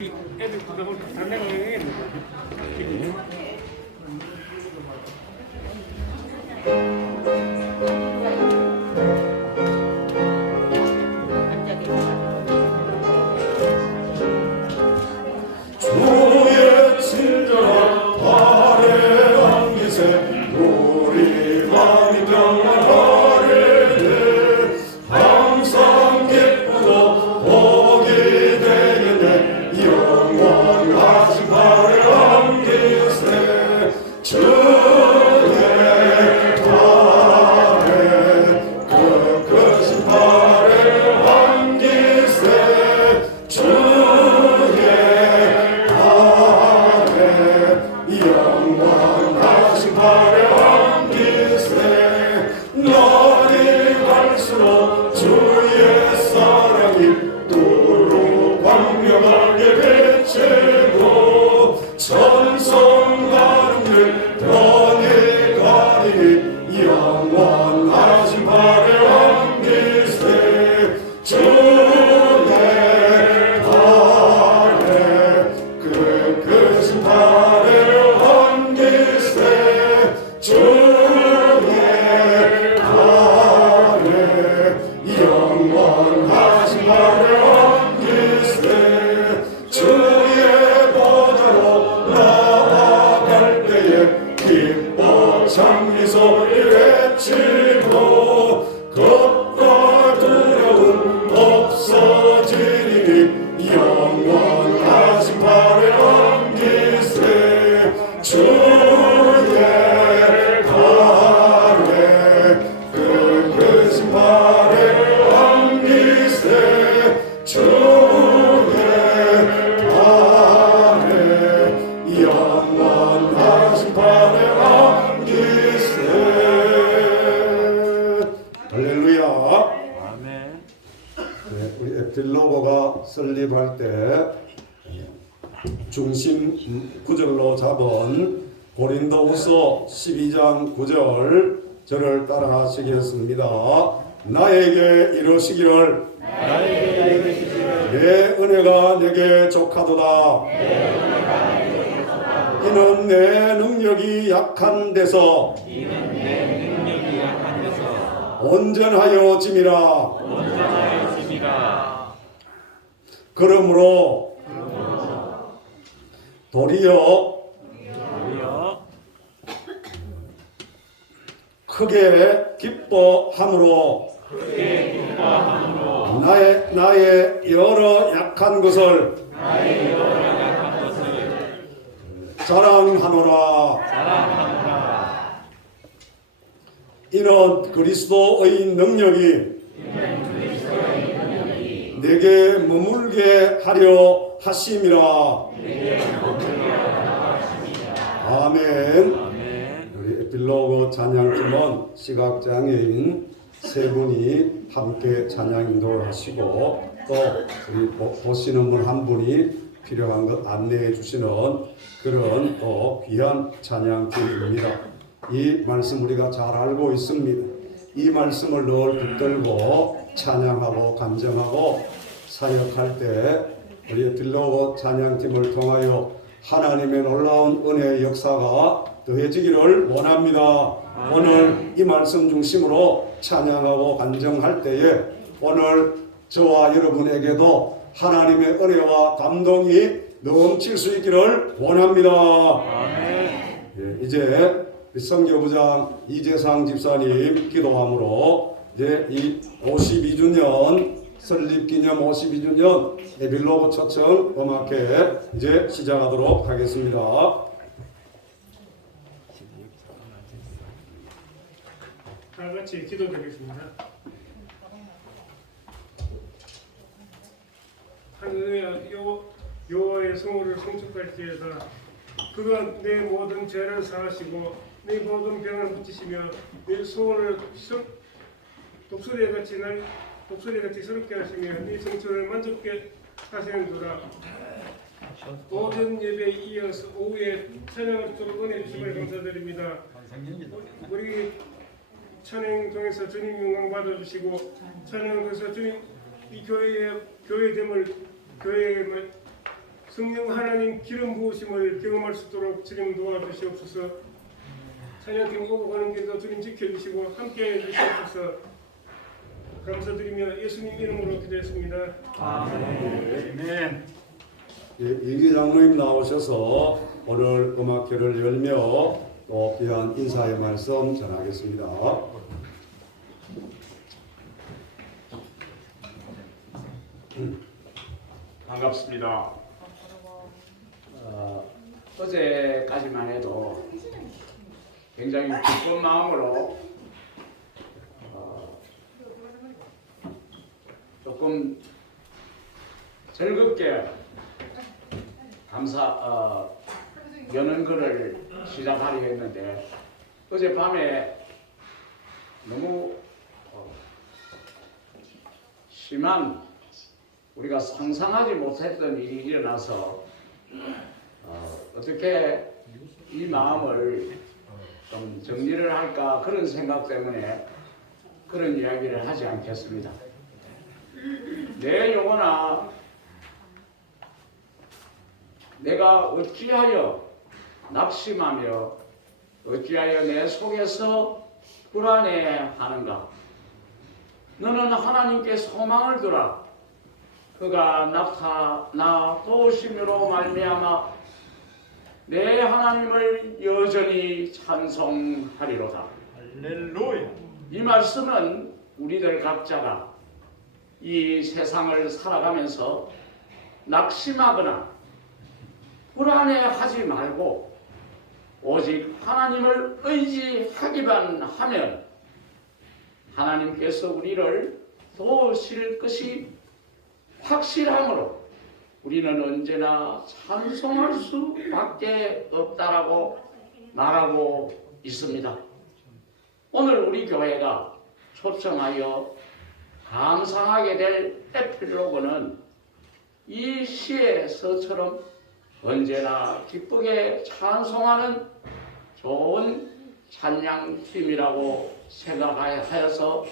애들 그거 단내가 왜 주의 친절한 아래한 기세 우리 마음이 평안하리니 항상 기쁘고 복이 되겠네 영원하신 아래한 기세 주의 아래 그 크신 아래한 기세 영원하신 화려한 기세 날이 갈수록 주의 사랑이 두루 광명하게 비치고 천성 가는 길 편히 가리니 영원하신 화려한 기세 주의 아래 그 크신 화려한 기세 주의 아래 영원하신 화려한 기세 주의 보좌로 나아갈 때에 기뻐 장미 소리 외치고 겁과 두려움 없어지리니 영원하신 화려한 기세 주의 아래 그 크신 화려한 기세 주의 아래 영원하신 화려한 기세 할렐루야. 아멘. 네, 우리 에필로고가 설립할 때 중심 구절로 잡은 고린도후서 12장 9절 저를 따라 하시겠습니다. 나에게 이르시기를 내 은혜가 내게 족하도다. 이는 내 능력이 약한 데서 온전하여 짐이라. 그러므로 도리어 크게 기뻐함으로 나의 여러 약한 것을 자랑하노라. 이는 그리스도의 능력이 내게 머물게 하려 하심이라. 아멘. 우리 에필로그 찬양팀은 시각장애인 세 분이 함께 찬양 인도를 하시고 또 우리 보시는 분 한 분이 필요한 것 안내해 주시는 그런 또 귀한 찬양팀입니다. 이 말씀 우리가 잘 알고 있습니다. 이 말씀을 늘 붙들고 찬양하고 감정하고 사역할 때 우리 에필로그 찬양팀을 통하여 하나님의 놀라운 은혜의 역사가 더해지기를 원합니다. 오늘 이 말씀 중심으로 찬양하고 간증할 때에 오늘 저와 여러분에게도 하나님의 은혜와 감동이 넘칠 수 있기를 원합니다. 예, 이제 성교부장 이재상 집사님 기도함으로 이제 이 52주년 설립기념 52주년 에필로그 초청 음악회 이제 시작하도록 하겠습니다. 다 같이 기도드리겠습니다. 하늘의 여호와의 성호를 성축할지어다. 그가 내 모든 죄를 사하시고 내 모든 병을 고치시며 내 소원을 독수리같이 새롭게 하시며 네 성천을 만족게 하시는도다. 모든 예배에 이어서 오후에 찬양을 좀 은혜 주심을 감사드립니다. 우리 찬양 통해서 주님 영광 받아주시고 찬양을 통해서 주님 이 교회됨을 교회의 성령 하나님 기름 부으심을 경험할 수 있도록 주님 도와주시옵소서. 찬양팀 오고 가는 길도 주님 지켜주시고 함께해 주시옵소서. 감사드리며 예수님 이름으로 기도했습니다. 아멘. 예, 이기 장로님 나오셔서 오늘 음악회를 열며 또 귀한 인사의 말씀 전하겠습니다. 반갑습니다. 어제까지만 해도 굉장히 기쁜 마음으로 조금 즐겁게 여는 글을 시작하려 했는데 어젯밤에 너무 심한 우리가 상상하지 못했던 일이 일어나서 어떻게 이 마음을 좀 정리를 할까 그런 생각 때문에 그런 이야기를 하지 않겠습니다. 내 영혼아, 내가 어찌하여 낙심하며 어찌하여 내 속에서 불안해하는가? 너는 하나님께 소망을 두라. 그가 나타나 도우심으로 말미암아 내 하나님을 여전히 찬송하리로다. 할렐루야. 이 말씀은 우리들 각자가 이 세상을 살아가면서 낙심하거나 불안해하지 말고 오직 하나님을 의지하기만 하면 하나님께서 우리를 도우실 것이 확실함으로 우리는 언제나 찬송할 수밖에 없다라고 말하고 있습니다. 오늘 우리 교회가 초청하여 감상하게 될 에필로그는 이 시에서처럼 언제나 기쁘게 찬송하는 좋은 찬양팀이라고 생각하여서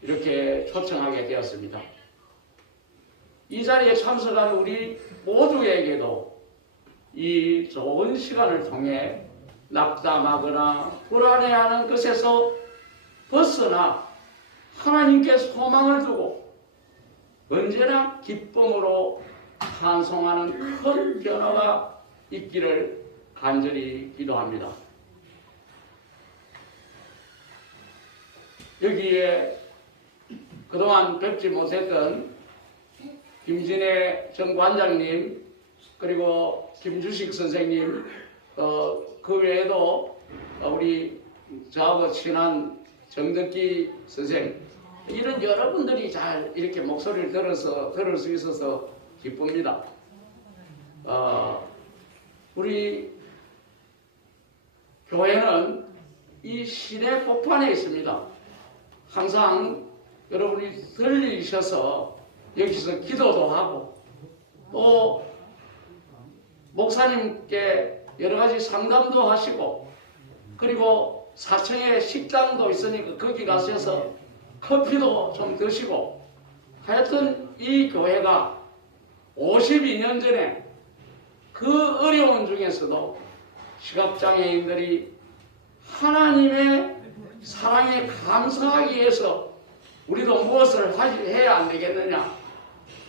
이렇게 초청하게 되었습니다. 이 자리에 참석한 우리 모두에게도 이 좋은 시간을 통해 낙담하거나 불안해하는 것에서 벗어나 하나님께 소망을 두고 언제나 기쁨으로 찬송하는 큰 변화가 있기를 간절히 기도합니다. 여기에 그동안 뵙지 못했던 김진애 전 관장님 그리고 김주식 선생님 그 외에도 우리 저하고 친한 정덕기 선생 이런 여러분들이 잘 이렇게 목소리를 들을 수 있어서 기쁩니다. 우리 교회는 이 시내 복판에 있습니다. 항상 여러분이 들리셔서 여기서 기도도 하고 또 목사님께 여러 가지 상담도 하시고 그리고 4층에 식당도 있으니까 거기 가셔서 커피도 좀 드시고 하여튼 이 교회가 52년 전에 그 어려운 중에서도 시각장애인들이 하나님의 사랑에 감사하기 위해서 우리도 무엇을 해야 안 되겠느냐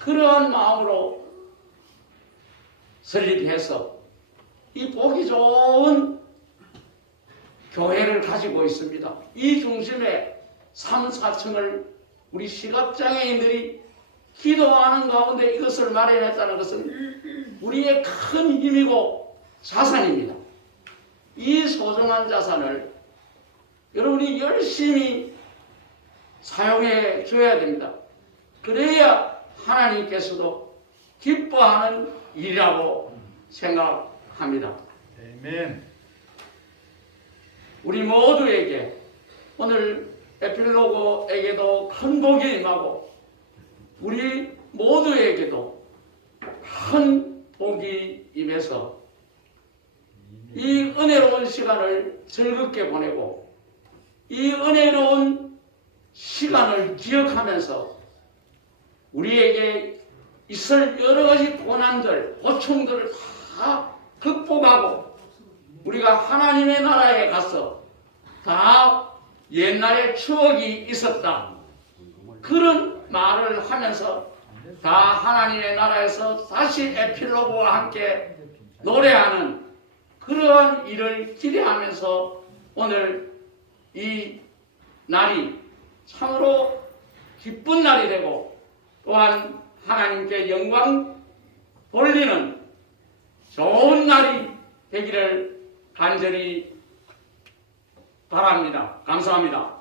그러한 마음으로 설립해서 이 보기 좋은 교회를 가지고 있습니다. 이 중심에 3, 4층을 우리 시각장애인들이 기도하는 가운데 이것을 마련했다는 것은 우리의 큰 힘이고 자산입니다. 이 소중한 자산을 여러분이 열심히 사용해 줘야 됩니다. 그래야 하나님께서도 기뻐하는 일이라고 생각합니다. 아멘. 우리 모두에게 오늘 에필로그에게도 큰 복이 임하고 우리 모두에게도 큰 복이 임해서 이 은혜로운 시간을 즐겁게 보내고 이 은혜로운 시간을 기억하면서 우리에게 있을 여러 가지 고난들, 고충들을 다 극복하고 우리가 하나님의 나라에 가서 다 옛날의 추억이 있었다. 그런 말을 하면서 다 하나님의 나라에서 다시 에필로그와 함께 노래하는 그러한 일을 기대하면서 오늘 이 날이 참으로 기쁜 날이 되고 또한 하나님께 영광 돌리는 좋은 날이 되기를 간절히 바랍니다. 감사합니다.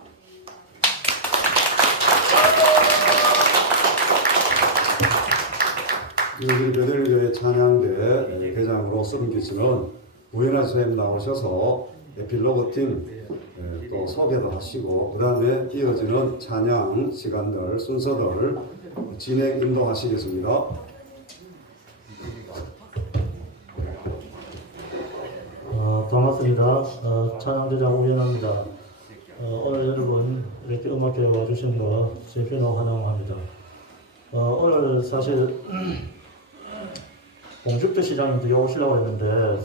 여기 베들교회 찬양대 대장으로 섬기시는 우연한 선생님 나오셔서 에필로그 팀 또 소개도 하시고 그 다음에 이어지는 찬양 시간들 순서들 진행 인도하시겠습니다. 반갑습니다. 찬양대장 우연합니다. 오늘 여러분 이렇게 음악회 와주신 거 제피노 환영합니다. 오늘 사실 공주표 시장님도 오시려고 했는데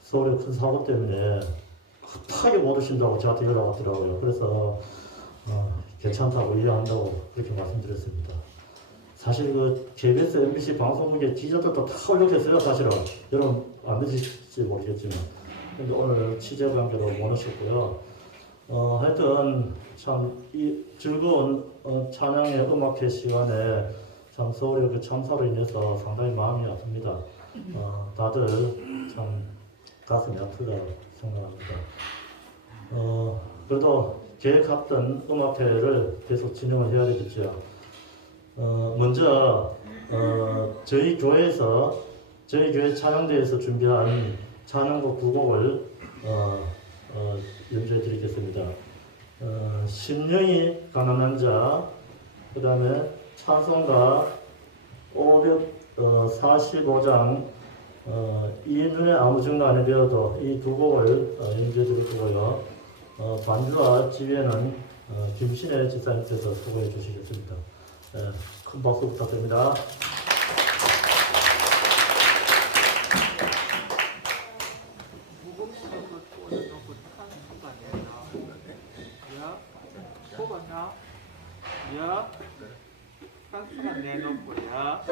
서울에 큰 사고 때문에 급하게 못 오신다고 저한테 연락 왔더라고요. 그래서 괜찮다고 이해한다고 그렇게 말씀드렸습니다. 사실 그 KBS, MBC 방송국에 기자들도 다 올렸겠어요. 사실은 여러분 안 되실지 모르겠지만 근데 오늘 취재 관계로 못 오셨고요. 하여튼 참 이 즐거운 찬양의 음악회 시간에 참 서울의 그 참사로 인해서 상당히 마음이 아픕니다. 다들 참 가슴이 아프다고 생각합니다. 그래도 계획했던 음악회를 계속 진행을 해야 되겠죠. 먼저 저희 교회에서 저희 교회 찬양대에서 준비한 찬양곡 두 곡을 연주해 드리겠습니다. 심령이 가난한 자, 그 다음에 찬송가 545장 이눈에 아무 증거 안 되어도 이 두 곡을 연주해 드릴 거고요. 반주와 지휘에는 김신혜 집사님께서 수고해 주시겠습니다. 큰 박수 부탁드립니다. 야, 한수만 내놓고야.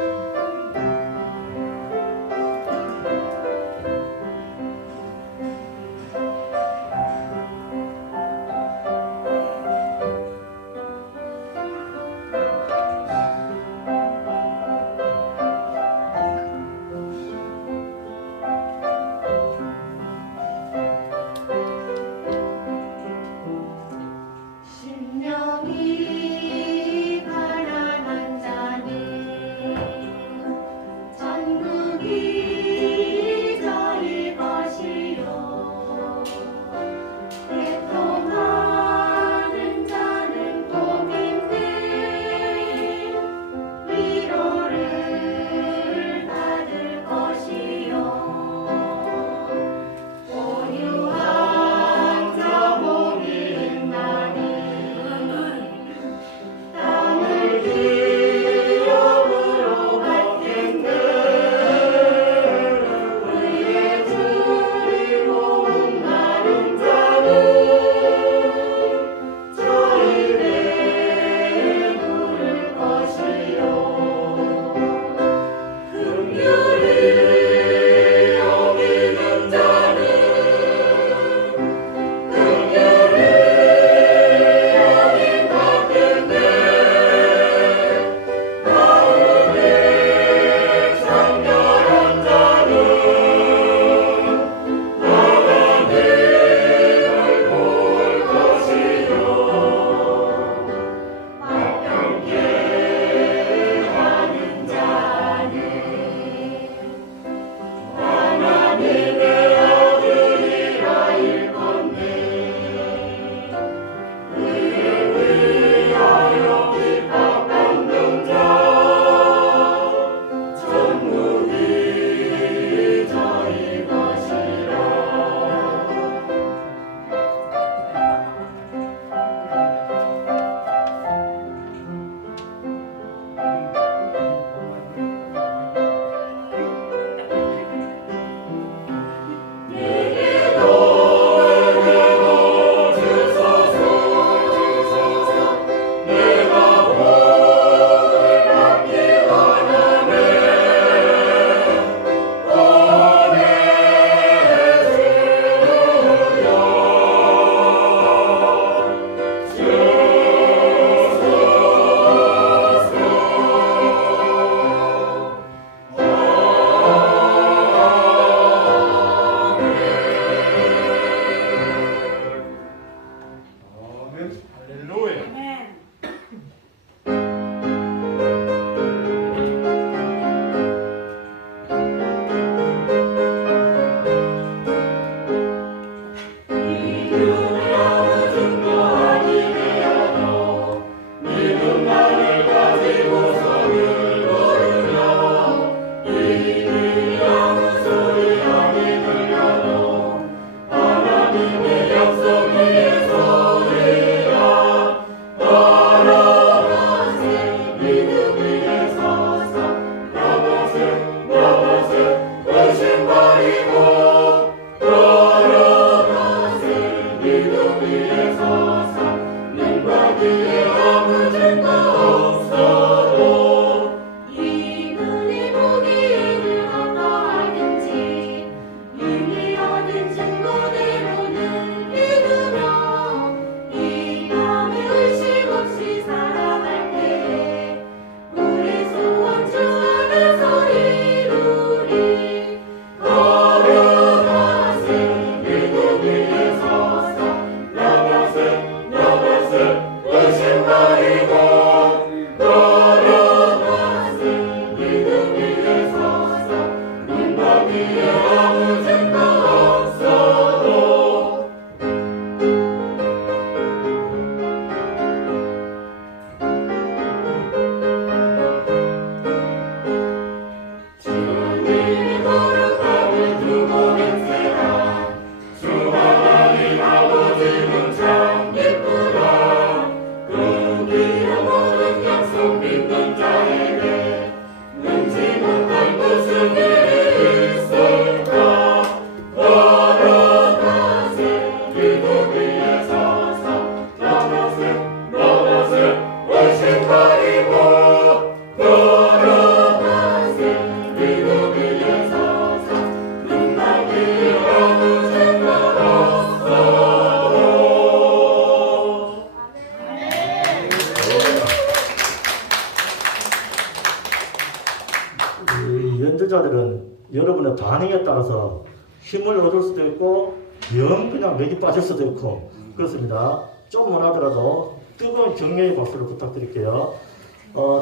이 연주자들은 여러분의 반응에 따라서 힘을 얻을 수도 있고 영 그냥 맥이 빠질 수도 있고 그렇습니다. 좀 원하더라도 뜨거운 격려의 박수를 부탁드릴게요.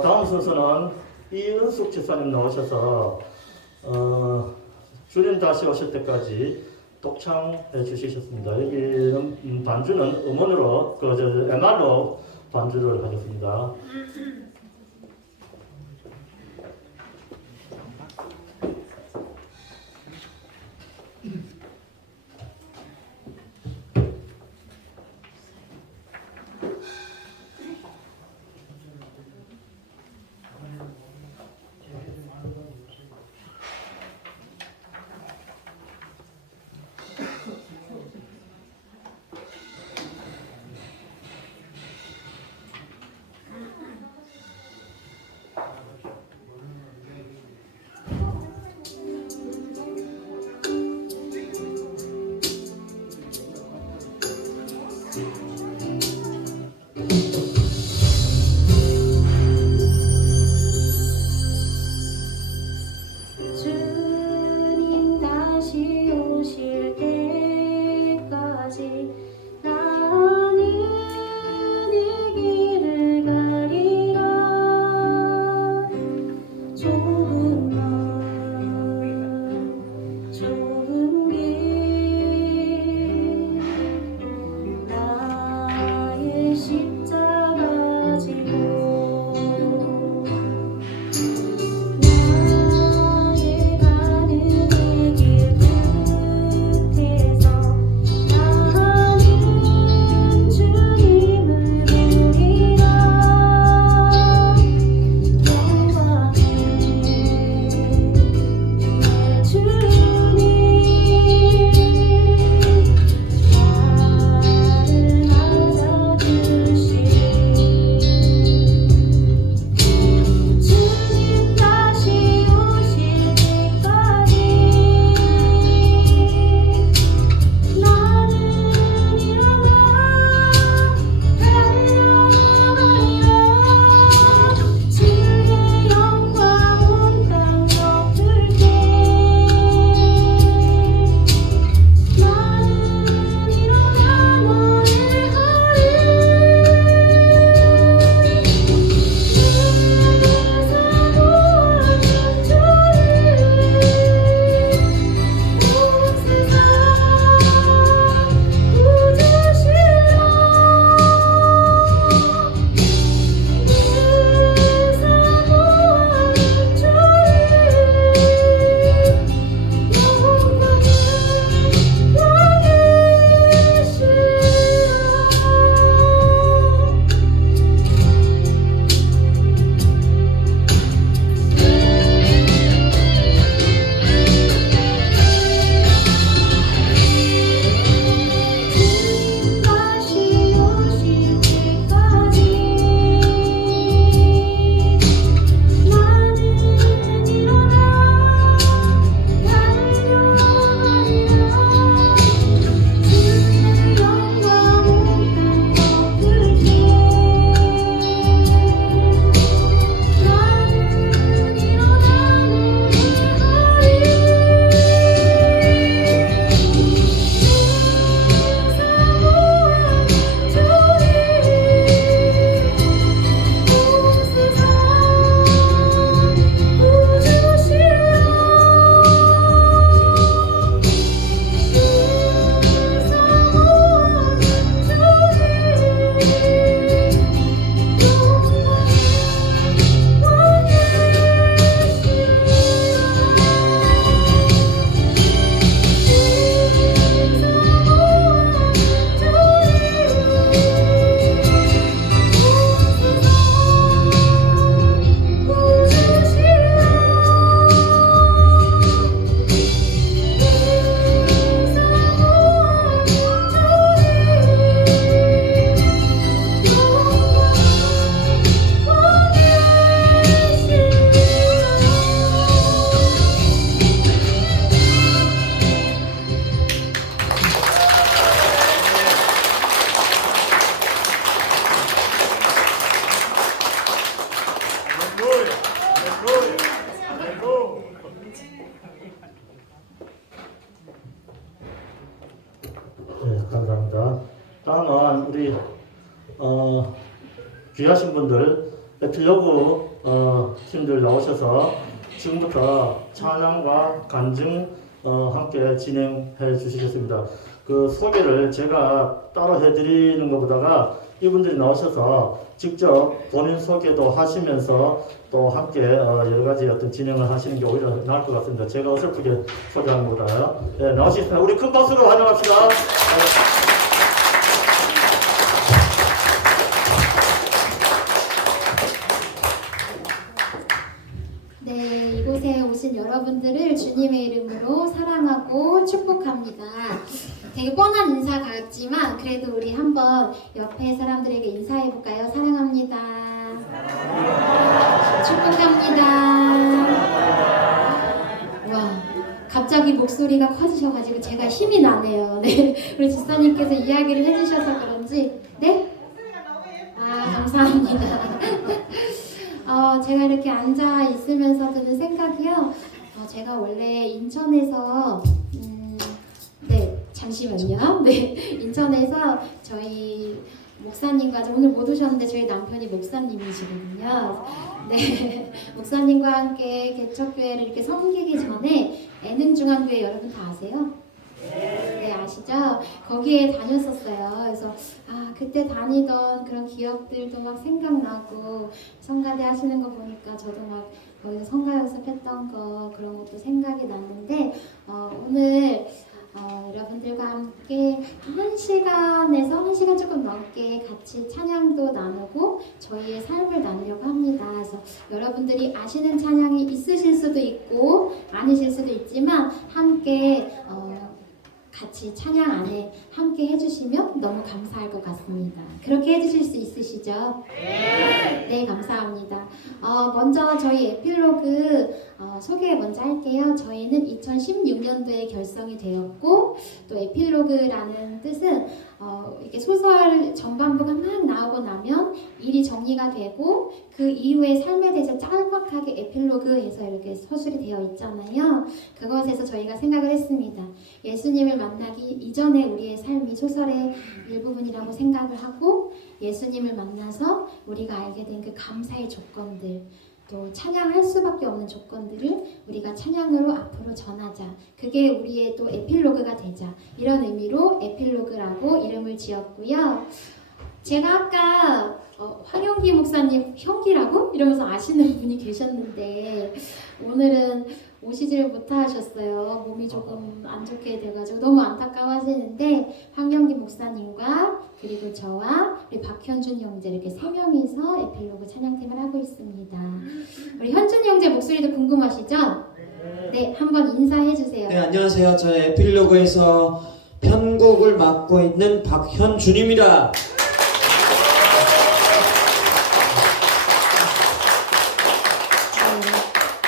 다음 순서는 이은숙 지사님 나오셔서 주님 다시 오실 때까지 독창해 주시셨습니다. 여기는 반주는 음원으로 MR로 반주를 하겠습니다. 감사합니다. 다음은 우리 귀하신 분들 에필로그 팀들 나오셔서 지금부터 찬양과 간증 함께 진행해 주시겠습니다. 그 소개를 제가 따로 해드리는 것보다가 이분들이 나오셔서 직접 본인 소개도 하시면서 또 함께 여러 가지 어떤 진행을 하시는 게 오히려 나을 것 같습니다. 제가 어설프게 소개하는 것보다. 네, 나오시겠습니다. 우리 큰 박수로 환영합시다. 네, 이곳에 오신 여러분들을 주님의 이름으로 사랑하고 축복합니다. 되게 뻔한 인사 같지만 그래도 우리 한번 옆에 사람들에게 인사해 볼까요? 사랑합니다. 축복합니다. 와, 갑자기 목소리가 커지셔가지고 제가 힘이 나네요. 네, 우리 집사님께서 이야기를 해주셔서 그런지 네? 아, 감사합니다. 제가 이렇게 앉아 있으면서 드는 생각이요. 제가 원래 인천에서 네, 잠시만요. 네, 인천에서 저희 목사님과 오늘 못 오셨는데 저희 남편이 목사님이시거든요. 네, 목사님과 함께 개척교회를 이렇게 섬기기 전에 애능중앙교회 여러분 다 아세요? 네, 아시죠? 거기에 다녔었어요. 그래서 그때 다니던 그런 기억들도 막 생각나고 성가대 하시는 거 보니까 저도 막 거기서 성가 연습했던 거 그런 것도 생각이 났는데 오늘 여러분들과 함께 1시간에서 1시간 조금 넘게 같이 찬양도 나누고 저희의 삶을 나누려고 합니다. 그래서 여러분들이 아시는 찬양이 있으실 수도 있고 아니실 수도 있지만 함께 같이 찬양 안에 함께 해주시면 너무 감사할 것 같습니다. 그렇게 해주실 수 있으시죠? 네, 감사합니다. 먼저 저희 에필로그 소개 먼저 할게요. 저희는 2016년도에 결성이 되었고 또 에필로그라는 뜻은 이렇게 소설 전반부가 막 나오고 나면 일이 정리가 되고 그 이후의 삶에 대해서 짤막하게 에필로그해서 이렇게 서술이 되어 있잖아요. 그것에서 저희가 생각을 했습니다. 예수님을 만나기 이전에 우리의 삶이 소설의 일부분이라고 생각을 하고 예수님을 만나서 우리가 알게 된 그 감사의 조건들 또 찬양할 수밖에 없는 조건들을 우리가 찬양으로 앞으로 전하자. 그게 우리의 또 에필로그가 되자. 이런 의미로 에필로그라고 이름을 지었고요. 제가 아까 황영기 목사님 형기라고? 이러면서 아시는 분이 계셨는데 오늘은 오시지를 못하셨어요. 몸이 조금 안 좋게 돼가지고 너무 안타까워하시는데 황영기 목사님과 그리고 저와 우리 박현준 형제 이렇게 3명이서 에필로그 찬양팀을 하고 있습니다. 우리 현준 형제 목소리도 궁금하시죠? 네, 한번 인사해 주세요. 네, 안녕하세요. 저는 에필로그에서 편곡을 맡고 있는 박현준입니다.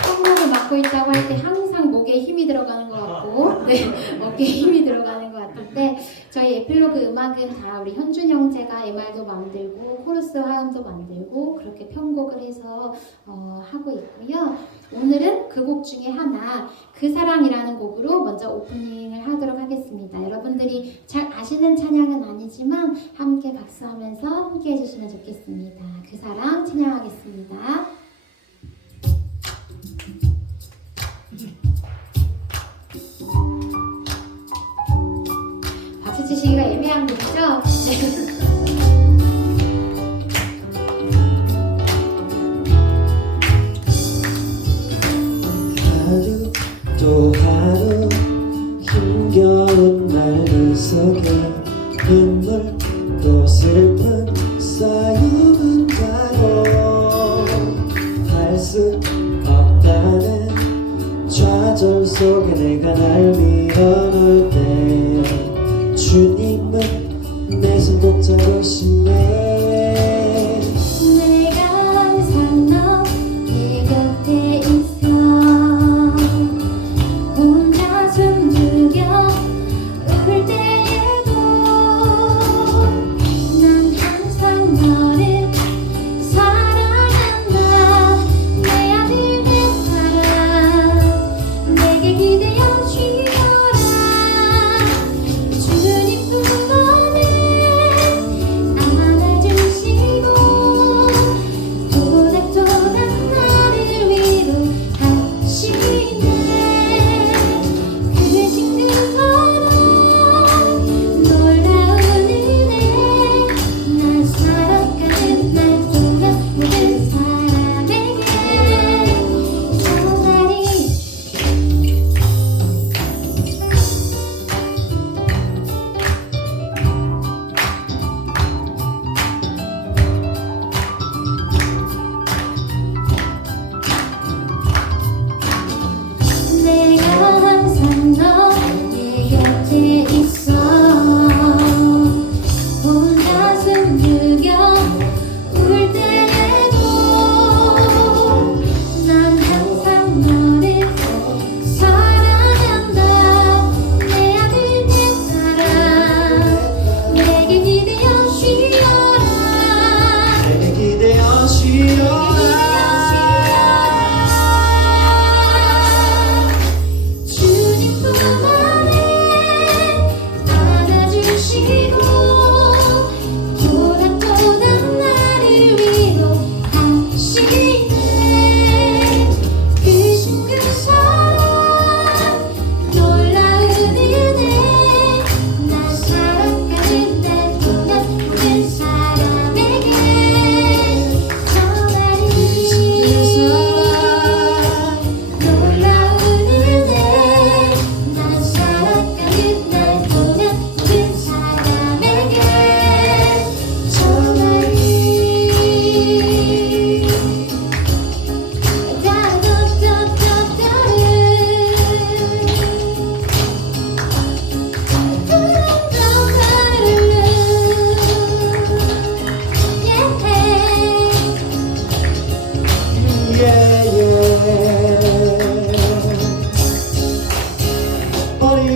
편곡을 맡고 있다고 할 때 항상 목에 힘이 들어가는 것 같고 네, 어깨에 힘이 들어가는 것 같은데 저희 에필로그 음악은 다 우리 현준 형제가 MR도 만들고 코러스 화음도 만들고 그렇게 편곡을 해서 하고 있고요. 오늘은 그 곡 중에 하나 그 사랑이라는 곡으로 먼저 오프닝을 하도록 하겠습니다. 여러분들이 잘 아시는 찬양은 아니지만 함께 박수하면서 함께 해주시면 좋겠습니다. 그 사랑 찬양하겠습니다. 박수 치시기가 애매한 곡이죠? 네. 하루 또 하루 힘겨운 날들 속에 눈물 또 슬픔 쌓이는 가로 할 수 없다는 좌절 속에 내가 날 밀어넣을 때 주님은 내 손 꼭 잡으시네. 내가 항상 너 내 곁에 있어 혼자 숨죽여 울 때에도 난 항상 너를 사랑한다. 내 아들 내 사랑 내게 기대어 주어라. 주님 품어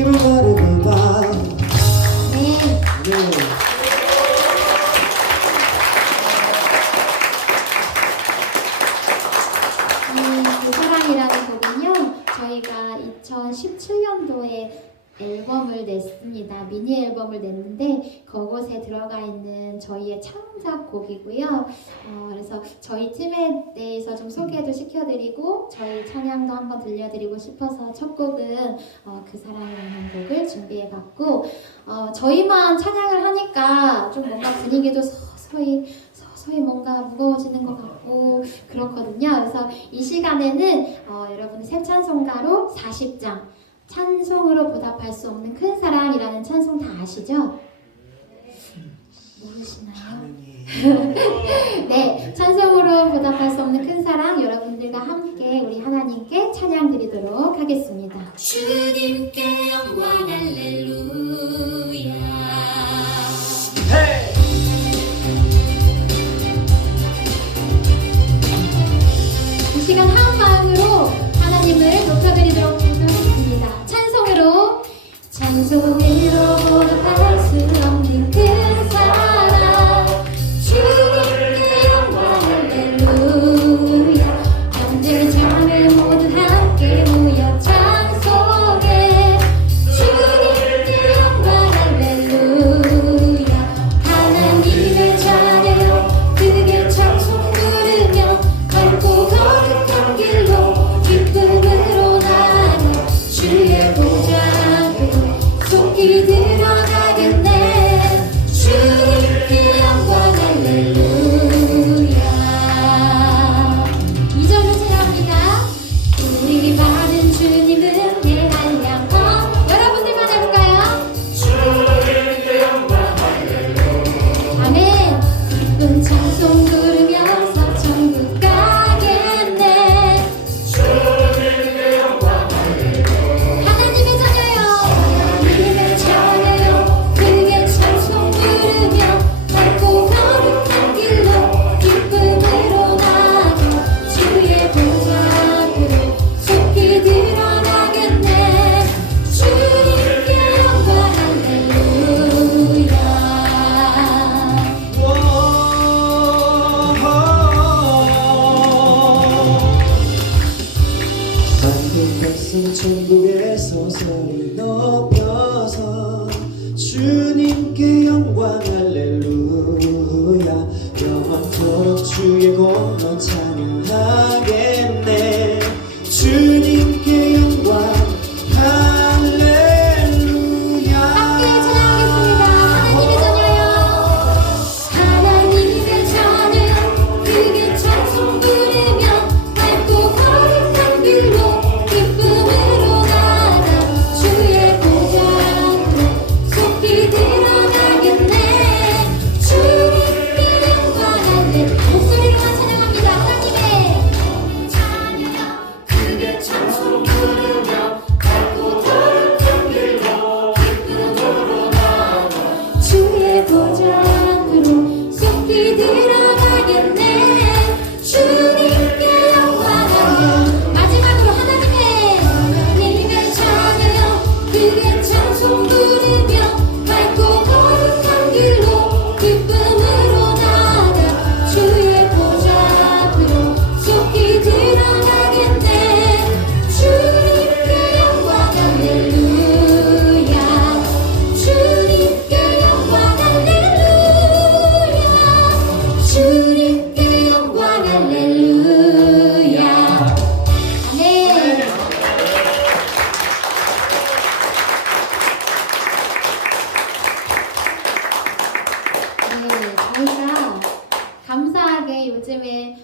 주님을 바라봐. 네. 네. 그 사랑이라는 곡은요, 저희가 2017년도에 앨범을 냈습니다. 미니 앨범을 냈는데 그곳에 들어가 있는 저희의 창작 곡이고요. 그래서 저희 팀에 대해서 좀 소개도 시켜드리고 저희 찬양도 한번 들려드리고 싶어서 첫 곡은 그 사랑이라는 곡을 준비해봤고, 저희만 찬양을 하니까 좀 뭔가 분위기도 서서히 뭔가 무거워지는 것 같고 그렇거든요. 그래서 이 시간에는 여러분 새 찬송가로 40장 찬송으로 보답할 수 없는 큰 사랑이라는 찬송 다 아시죠? 모르시나요? 네, 찬송으로 보답할 수 없는 큰 사랑 여러분들과 함께 우리 하나님께 찬양 드리도록 하겠습니다. 주님께 영광 할렐루야. 이 시간 한 마음으로 하나님을 높여드리도록 하겠습니다. 찬송으로 보답할 수 없는 큰 사랑 주님께 영광 할렐루야. 형제 자매 모두 함께 모여 찬송해 주님께 영광 할렐루야. 하나님의 자녀여 크게 찬송 부르며 밝고 거룩한 길로 기쁨으로 나가 주의 보좌 앞으로 속히 드러나겠네. 주님께 영광 할렐루야. 2절로 찬양합니다. 우리 받은 주님은 내 한량. 여러분들만 해볼까요? 주님께 영광 할렐루야. 아멘. 기쁜 찬송 부르면서 천국 가겠네. 주님께 영광 할렐루야. 하나님의 자녀요 크게 찬송 부르며 밝고 거룩한 길로 기쁨으로 나가 주의 보좌 앞으로 속히 드러나겠네. 주님께 영광 할렐루야. 만국 백성 천국에서 소리 높여서 주님께 영광 할렐루야. 영원토록 주의 공로 찬양하겠네. 주님께 영광 할렐루야. 함께 찬양하겠습니다. 하나님의 자녀요 하나님의 자녀요 크게 찬송 부르며 밝고 거룩한 길로 기쁨으로 나가 주의 보좌 앞으로 속히 드러나겠네. 주님께 영광 할렐루야. 목소리로만 찬양합니다. 하나님의 자녀요 크게 찬송 부르며 밝고 거룩한 길로 기쁨으로 나가 주의 보좌 앞으로 속히 드러나겠네. 주님께 영광 할렐루야. 마지막으로 하나님의 자녀여 크게 찬송 부르며 밝고 거룩한 길로 기쁨으로 나가 주의 보좌 앞으로 속히 드러나겠네. 주님께 영광 할렐루야. 주님께 영광 할렐루야. 주님께 영광 할렐루야. 아멘. 저희가 감사하게 요즘에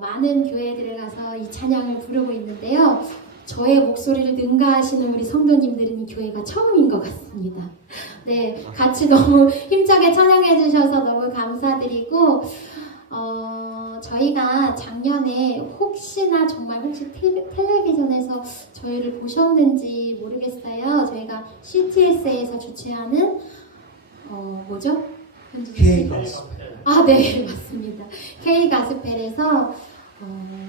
많은 교회들에 가서 이 찬양을 부르고 있는데요. 저의 목소리를 능가하시는 우리 성도님들은 이 교회가 처음인 것 같습니다. 네, 같이 너무 힘차게 찬양해 주셔서 너무 감사드리고, 저희가 작년에 혹시 텔레비전에서 저희를 보셨는지 모르겠어요. 저희가 CTS에서 주최하는 뭐죠? K 가스펠. 아, 네, 맞습니다. K 가스펠에서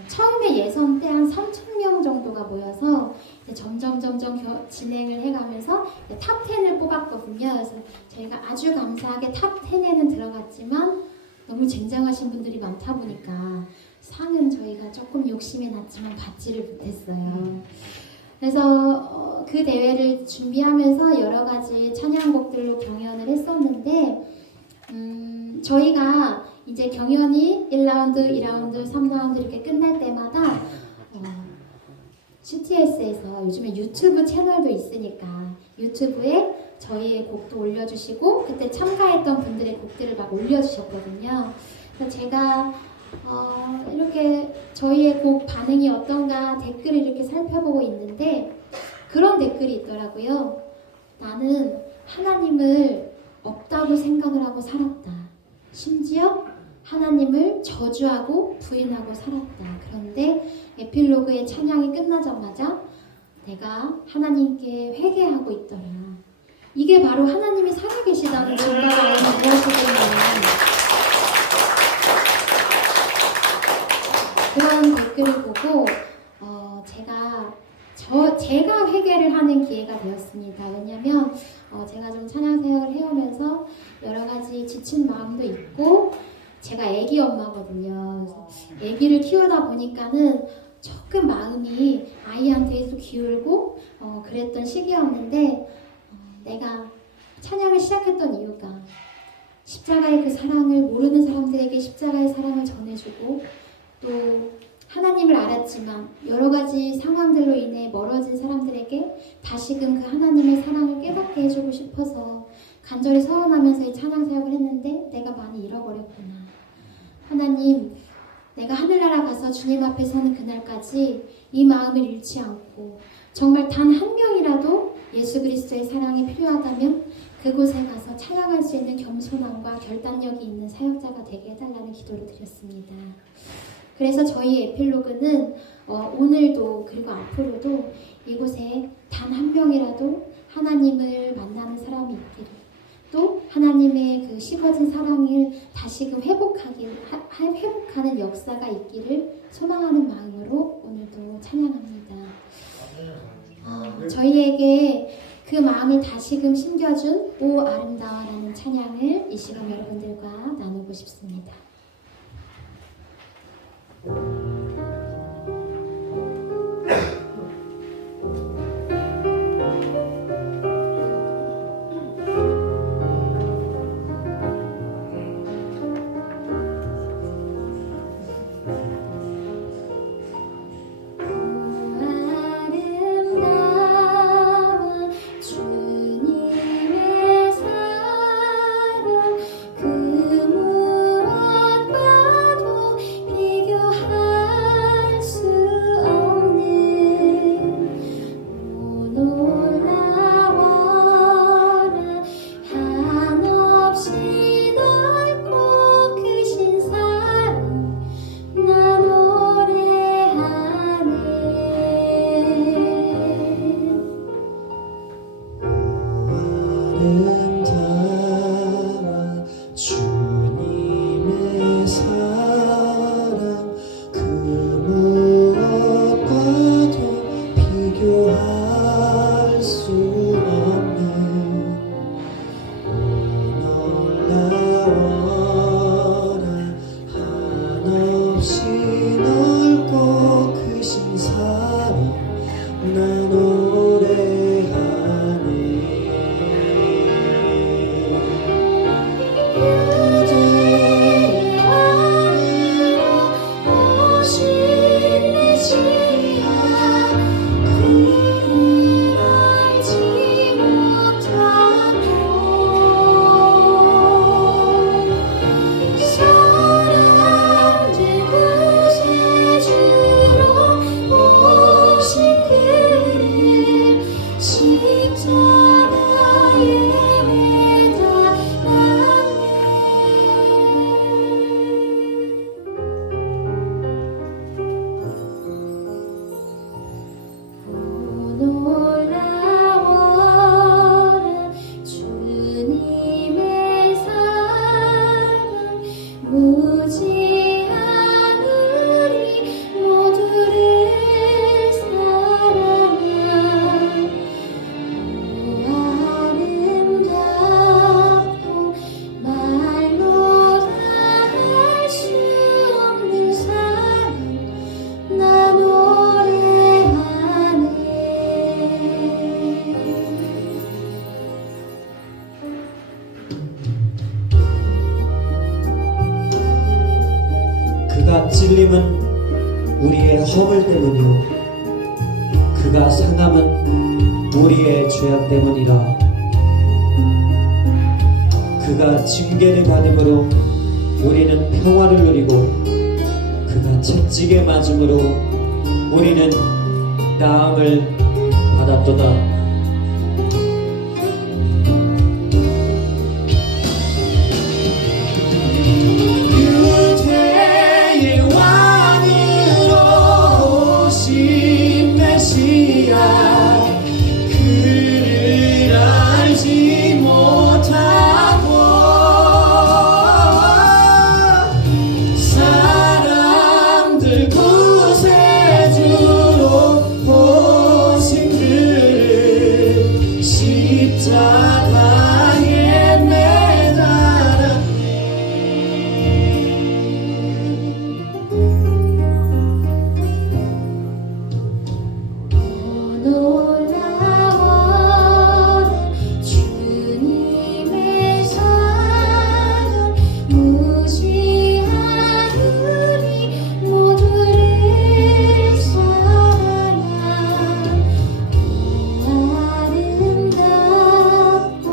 처음에 예선 때 한 3,000명 정도가 모여서 이제 점점 진행을 해가면서 탑 10을 뽑았거든요. 그래서 저희가 아주 감사하게 탑 10에는 들어갔지만 너무 쟁쟁하신 분들이 많다 보니까 상은 저희가 조금 욕심이 났지만 받지를 못했어요. 그래서 그 대회를 준비하면서 여러 가지 찬양곡들로 경연을 했었는데 저희가 이제 경연이 1라운드, 2라운드, 3라운드 이렇게 끝날 때마다 CTS에서 요즘에 유튜브 채널도 있으니까 유튜브에 저희의 곡도 올려주시고 그때 참가했던 분들의 곡들을 막 올려주셨거든요. 그래서 제가 이렇게 저희의 곡 반응이 어떤가 댓글을 이렇게 살펴보고 있는데 그런 댓글이 있더라고요. 나는 하나님을 없다고 생각을 하고 살았다. 심지어 하나님을 저주하고 부인하고 살았다. 그런데 에필로그의 찬양이 끝나자마자 내가 하나님께 회개하고 있더라. 이게 바로 하나님이 살아계시다는 증거가 되었거든요. 그런 댓글을 보고 제가 회개를 하는 기회가 되었습니다. 왜냐하면 제가 좀 찬양 사역을 해오면서 여러 가지 지친 마음도 있고 제가 아기 엄마거든요. 그래서 아기를 키우다 보니까는 조금 마음이 아이한테도 기울고 그랬던 시기였는데 내가 찬양을 시작했던 이유가 십자가의 그 사랑을 모르는 사람들에게 십자가의 사랑을 전해주고 또 하나님을 알았지만 여러 가지 상황들로 인해 멀어진 사람들에게 다시금 그 하나님의 사랑을 깨닫게 해주고 싶어서 간절히 서원하면서 이 찬양 사역을 했는데 내가 많이 잃어버렸구나. 하나님, 내가 하늘나라 가서 주님 앞에 서는 그날까지 이 마음을 잃지 않고 정말 단 한 명이라도 예수 그리스도의 사랑이 필요하다면 그곳에 가서 찬양할 수 있는 겸손함과 결단력이 있는 사역자가 되게 해달라는 기도를 드렸습니다. 그래서 저희 에필로그는 오늘도 그리고 앞으로도 이곳에 단 한 명이라도 하나님을 만나는 사람이 있기를 또 하나님의 그 식어진 사랑을 다시금 회복하는 역사가 있기를 소망하는 마음으로 오늘도 찬양합니다. 저희에게 그 마음을 다시금 심겨준 오 아름다워라는 찬양을 이 시간 여러분들과 나누고 싶습니다. 나 노래하네 찔림은 우리의 허물 때문이요 그가 상함은 우리의 죄악 때문이라. 그가 징계를 받음으로 우리는 평화를 누리고 그가 채찍에 맞음으로 우리는 나음을 받았도다. 유대의 왕으로 오신 메시아 그를 알지 못하고 사람들 구세주로 보신 그를 십자가에 매달아 놀라운 주님의 사랑 무시한 우리 모두를 사랑 아름답고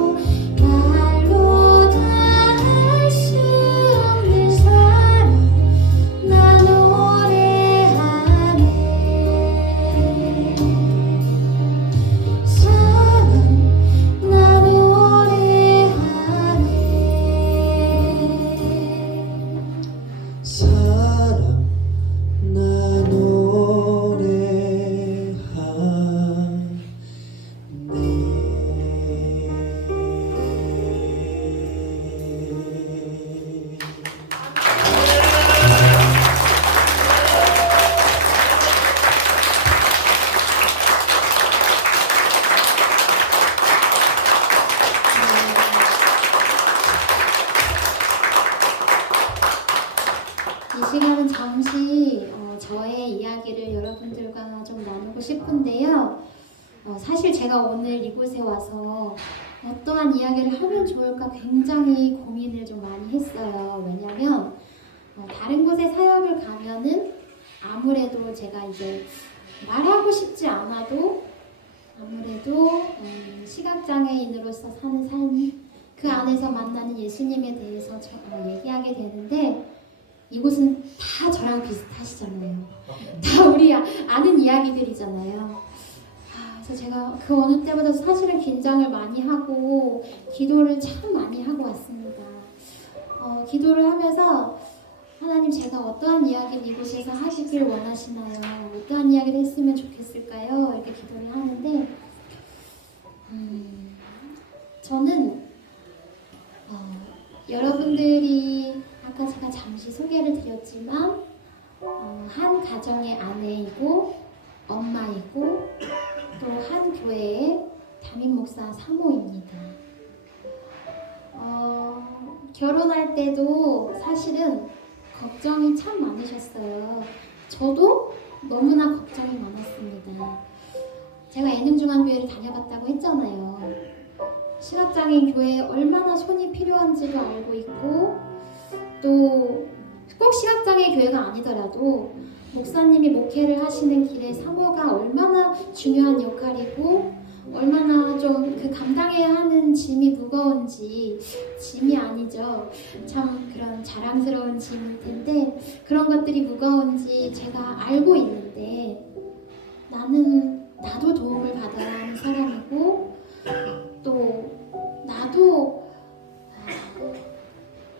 말로 다 할 수 없는 사랑 나 노래하네. 사랑 나 노래하네. 사랑 나 노래하네. 이 시간은 잠시 저의 이야기를 여러분들과 좀 나누고 싶은데요. 사실 제가 오늘 이곳에 와서 어떠한 이야기를 하면 좋을까 굉장히 고민을 좀 많이 했어요. 왜냐면 다른 곳에 사역을 가면은 아무래도 제가 이제 말하고 싶지 않아도 아무래도 시각장애인으로서 사는 삶, 그 안에서 만나는 예수님에 대해서 얘기하게 되는데 이곳은 다 저랑 비슷하시잖아요. 다 우리 아는 이야기들이잖아요. 그래서 제가 그 어느 때보다 사실은 긴장을 많이 하고 기도를 참 많이 하고 왔습니다. 기도를 하면서 하나님 제가 어떠한 이야기를 이곳에서 하시길 원하시나요? 어떠한 이야기를 했으면 좋겠을까요? 이렇게 기도를 하는데 저는 여러분들이 아까 제가 잠시 소개를 드렸지만 한 가정의 아내이고 엄마이고 또 한 교회의 담임 목사 사모입니다. 결혼할 때도 사실은 걱정이 참 많으셨어요. 저도 너무나 걱정이 많았습니다. 제가 예능중앙교회를 다녀봤다고 했잖아요. 시각장애인 교회에 얼마나 손이 필요한지도 알고 있고 또 꼭 시각장애 교회가 아니더라도 목사님이 목회를 하시는 길에 사모가 얼마나 중요한 역할이고 얼마나 좀 그 감당해야 하는 짐이 무거운지, 짐이 아니죠. 참 그런 자랑스러운 짐일 텐데 그런 것들이 무거운지 제가 알고 있는데 나도 도움을 받아야 하는 사람이고 또 나도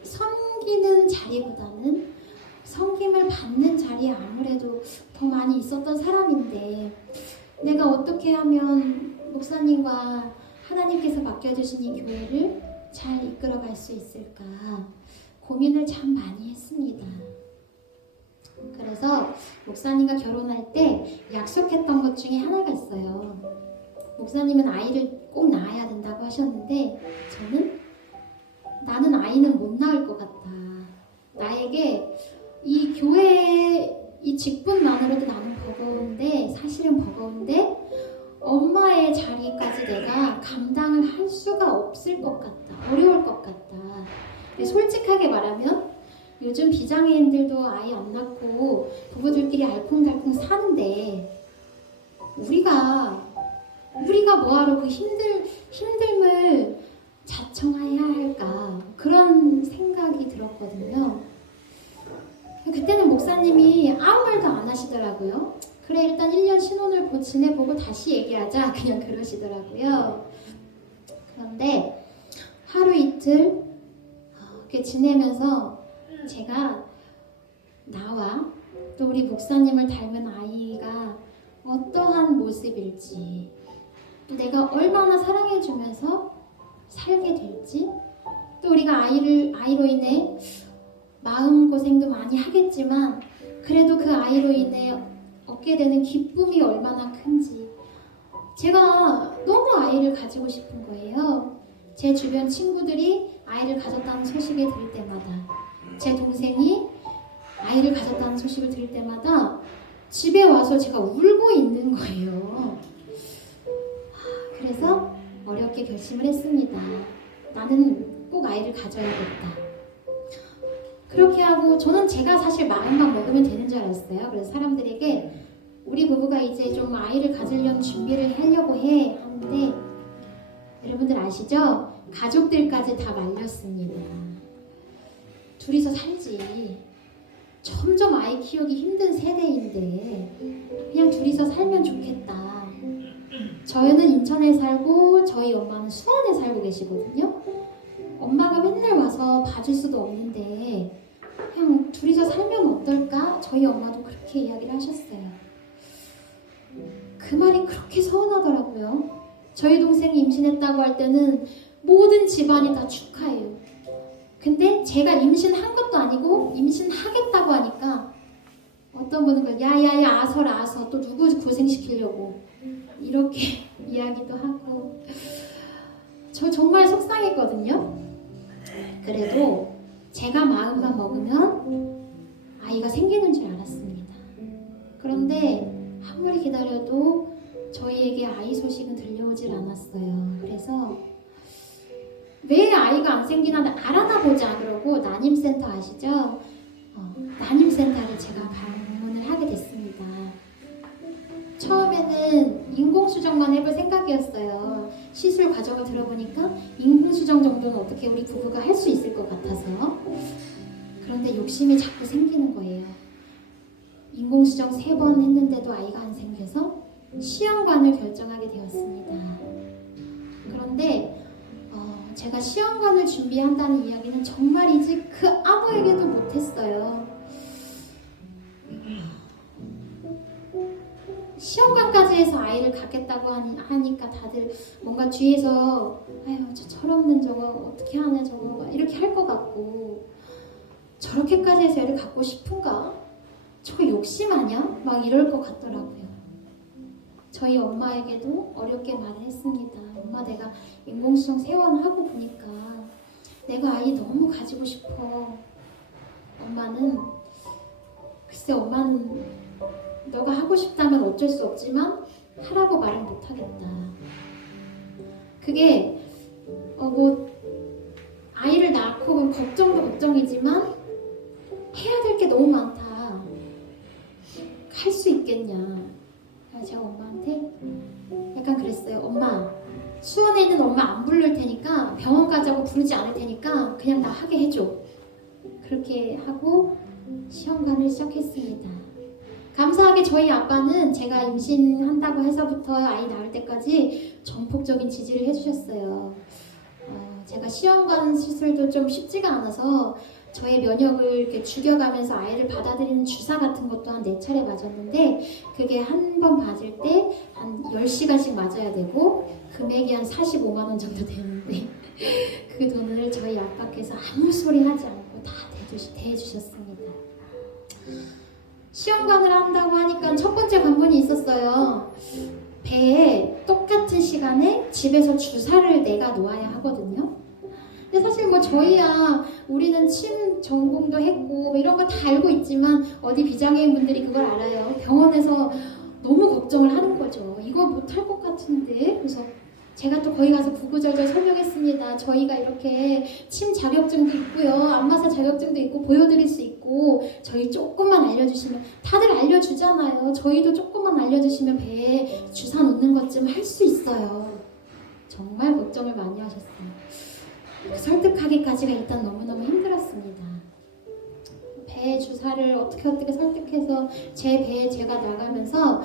섬기는 자리보다는 섬김을 받는 자리에 아무래도 더 많이 있었던 사람인데 내가 어떻게 하면 목사님과 하나님께서 맡겨주신 이 교회를 잘 이끌어갈 수 있을까 고민을 참 많이 했습니다. 그래서 목사님과 결혼할 때 약속했던 것 중에 하나가 있어요. 목사님은 아이를 꼭 낳아야 된다고 하셨는데 저는 나는 아이는 못 낳을 것 같다. 나에게 이 교회의 이 직분만으로도 나는 버거운데 사실은 버거운데 엄마의 자리까지 내가 감당을 할 수가 없을 것 같다. 어려울 것 같다. 솔직하게 말하면 요즘 비장애인들도 아이 안 낳고 부부들끼리 알콩달콩 사는데 우리가 뭐하러 그 힘듦을 자청해야 할까 그런 생각이 들었거든요. 그때는 목사님이 아무 말도 안 하시더라고요. 그래 일단 1년 신혼을 지내보고 다시 얘기하자 그냥 그러시더라고요. 그런데 하루 이틀 이렇게 지내면서 제가 나와 또 우리 목사님을 닮은 아이가 어떠한 모습일지 또 내가 얼마나 사랑해주면서 살게 될지 또 우리가 아이로 인해 마음고생도 많이 하겠지만 그래도 그 아이로 인해 얻게 되는 기쁨이 얼마나 큰지 제가 너무 아이를 가지고 싶은 거예요. 제 주변 친구들이 아이를 가졌다는 소식을 들을 때마다 제 동생이 아이를 가졌다는 소식을 들을 때마다 집에 와서 제가 울고 있는 거예요. 그래서 어렵게 결심을 했습니다. 나는 꼭 아이를 가져야겠다. 그렇게 하고 저는 제가 사실 마음만 먹으면 되는 줄 알았어요. 그래서 사람들에게 우리 부부가 이제 좀 아이를 가지려는 준비를 하려고 해 하는데 여러분들 아시죠? 가족들까지 다 말렸습니다. 둘이서 살지. 점점 아이 키우기 힘든 세대인데 그냥 둘이서 살면 좋겠다. 저희는 인천에 살고 저희 엄마는 수원에 살고 계시거든요. 엄마가 맨날 와서 봐줄 수도 없는데 그냥 둘이서 살면 어떨까? 저희 엄마도 그렇게 이야기를 하셨어요. 그 말이 그렇게 서운하더라고요. 저희 동생이 임신했다고 할 때는 모든 집안이 다 축하해요. 근데 제가 임신한 것도 아니고 임신하겠다고 하니까 어떤 분은 야야야 아서 또 누구 고생시키려고 이렇게 이야기도 하고 저 정말 속상했거든요. 그래도 제가 마음만 먹으면 아이가 생기는 줄 알았습니다. 그런데 아무리 기다려도 저희에게 아이 소식은 들려오질 않았어요. 그래서 왜 아이가 안 생기나 알아나 보자 그러고 난임센터 아시죠? 난임센터를 제가 방문을 하게 됐습니다. 처음에는 인공수정만 해볼 생각이었어요. 시술 과정을 들어보니까 인공수정 정도는 어떻게 우리 부부가 할 수 있을 것 같아서. 그런데 욕심이 자꾸 생기는 거예요. 인공수정 3번 했는데도 아이가 안 생겨서 시험관을 결정하게 되었습니다. 그런데 제가 시험관을 준비한다는 이야기는 정말이지 그 아무에게도 못했어요. 시험관까지 해서 아이를 갖겠다고 하니까 다들 뭔가 뒤에서 아유 저 철없는 저거 어떻게 하냐 저거 이렇게 할 것 같고 저렇게까지 해서 애를 갖고 싶은가? 저거 욕심 아냐? 막 이럴 것 같더라고요. 저희 엄마에게도 어렵게 말을 했습니다. 엄마 내가 인공수정 세원하고 보니까 내가 아이 너무 가지고 싶어. 엄마는 너가 하고 싶다면 어쩔 수 없지만 하라고 말은 못하겠다. 그게 아이를 낳고 걱정도 걱정이지만 해야 될 게 너무 많다. 할 수 있겠냐. 제가 엄마한테 약간 그랬어요. 엄마 수원에 있는 엄마 안 부를 테니까 병원 가자고 부르지 않을 테니까 그냥 나 하게 해줘. 그렇게 하고 시험관을 시작했습니다. 감사하게 저희 아빠는 제가 임신한다고 해서부터 아이 낳을 때까지 전폭적인 지지를 해주셨어요. 제가 시험관 시술도 좀 쉽지가 않아서 저의 면역을 이렇게 죽여가면서 아이를 받아들이는 주사 같은 것도 한 4차례 맞았는데 그게 한 번 맞을 때 한 10시간씩 맞아야 되고 금액이 한 45만 원 정도 되는데 그 돈을 저희 아빠께서 아무 소리 하지 않고 다 대주셨습니다. 시험관을 한다고 하니까 첫 번째 관문이 있었어요. 배에 똑같은 시간에 집에서 주사를 내가 놓아야 하거든요. 근데 사실 뭐 저희야 우리는 침 전공도 했고 이런 거 다 알고 있지만 어디 비장애인 분들이 그걸 알아요. 병원에서 너무 걱정을 하는 거죠. 이거 못할 것 같은데. 그래서 제가 또 거기 가서 구구절절 설명했습니다. 저희가 이렇게 침 자격증도 있고요. 안마사 자격증도 있고 보여드릴 수 있고 저희 조금만 알려주시면 다들 알려주잖아요. 저희도 조금만 알려주시면 배에 주사 놓는 것 좀 할 수 있어요. 정말 걱정을 많이 하셨어요. 설득하기까지가 일단 너무너무 힘들었습니다. 배에 주사를 어떻게 설득해서 제 배에 제가 나가면서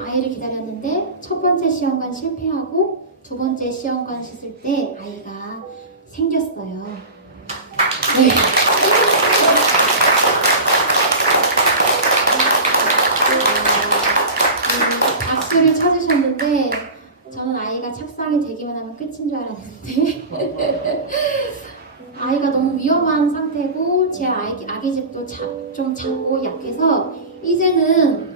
아이를 기다렸는데 첫 번째 시험관 실패하고 두 번째 시험관 씻을 때 아이가 생겼어요. 네. 박수를 쳐주셨는데 저는 아이가 착상이 되기만 하면 끝인 줄 알았는데 아이가 너무 위험한 상태고 제 아기집도 좀 작고 약해서 이제는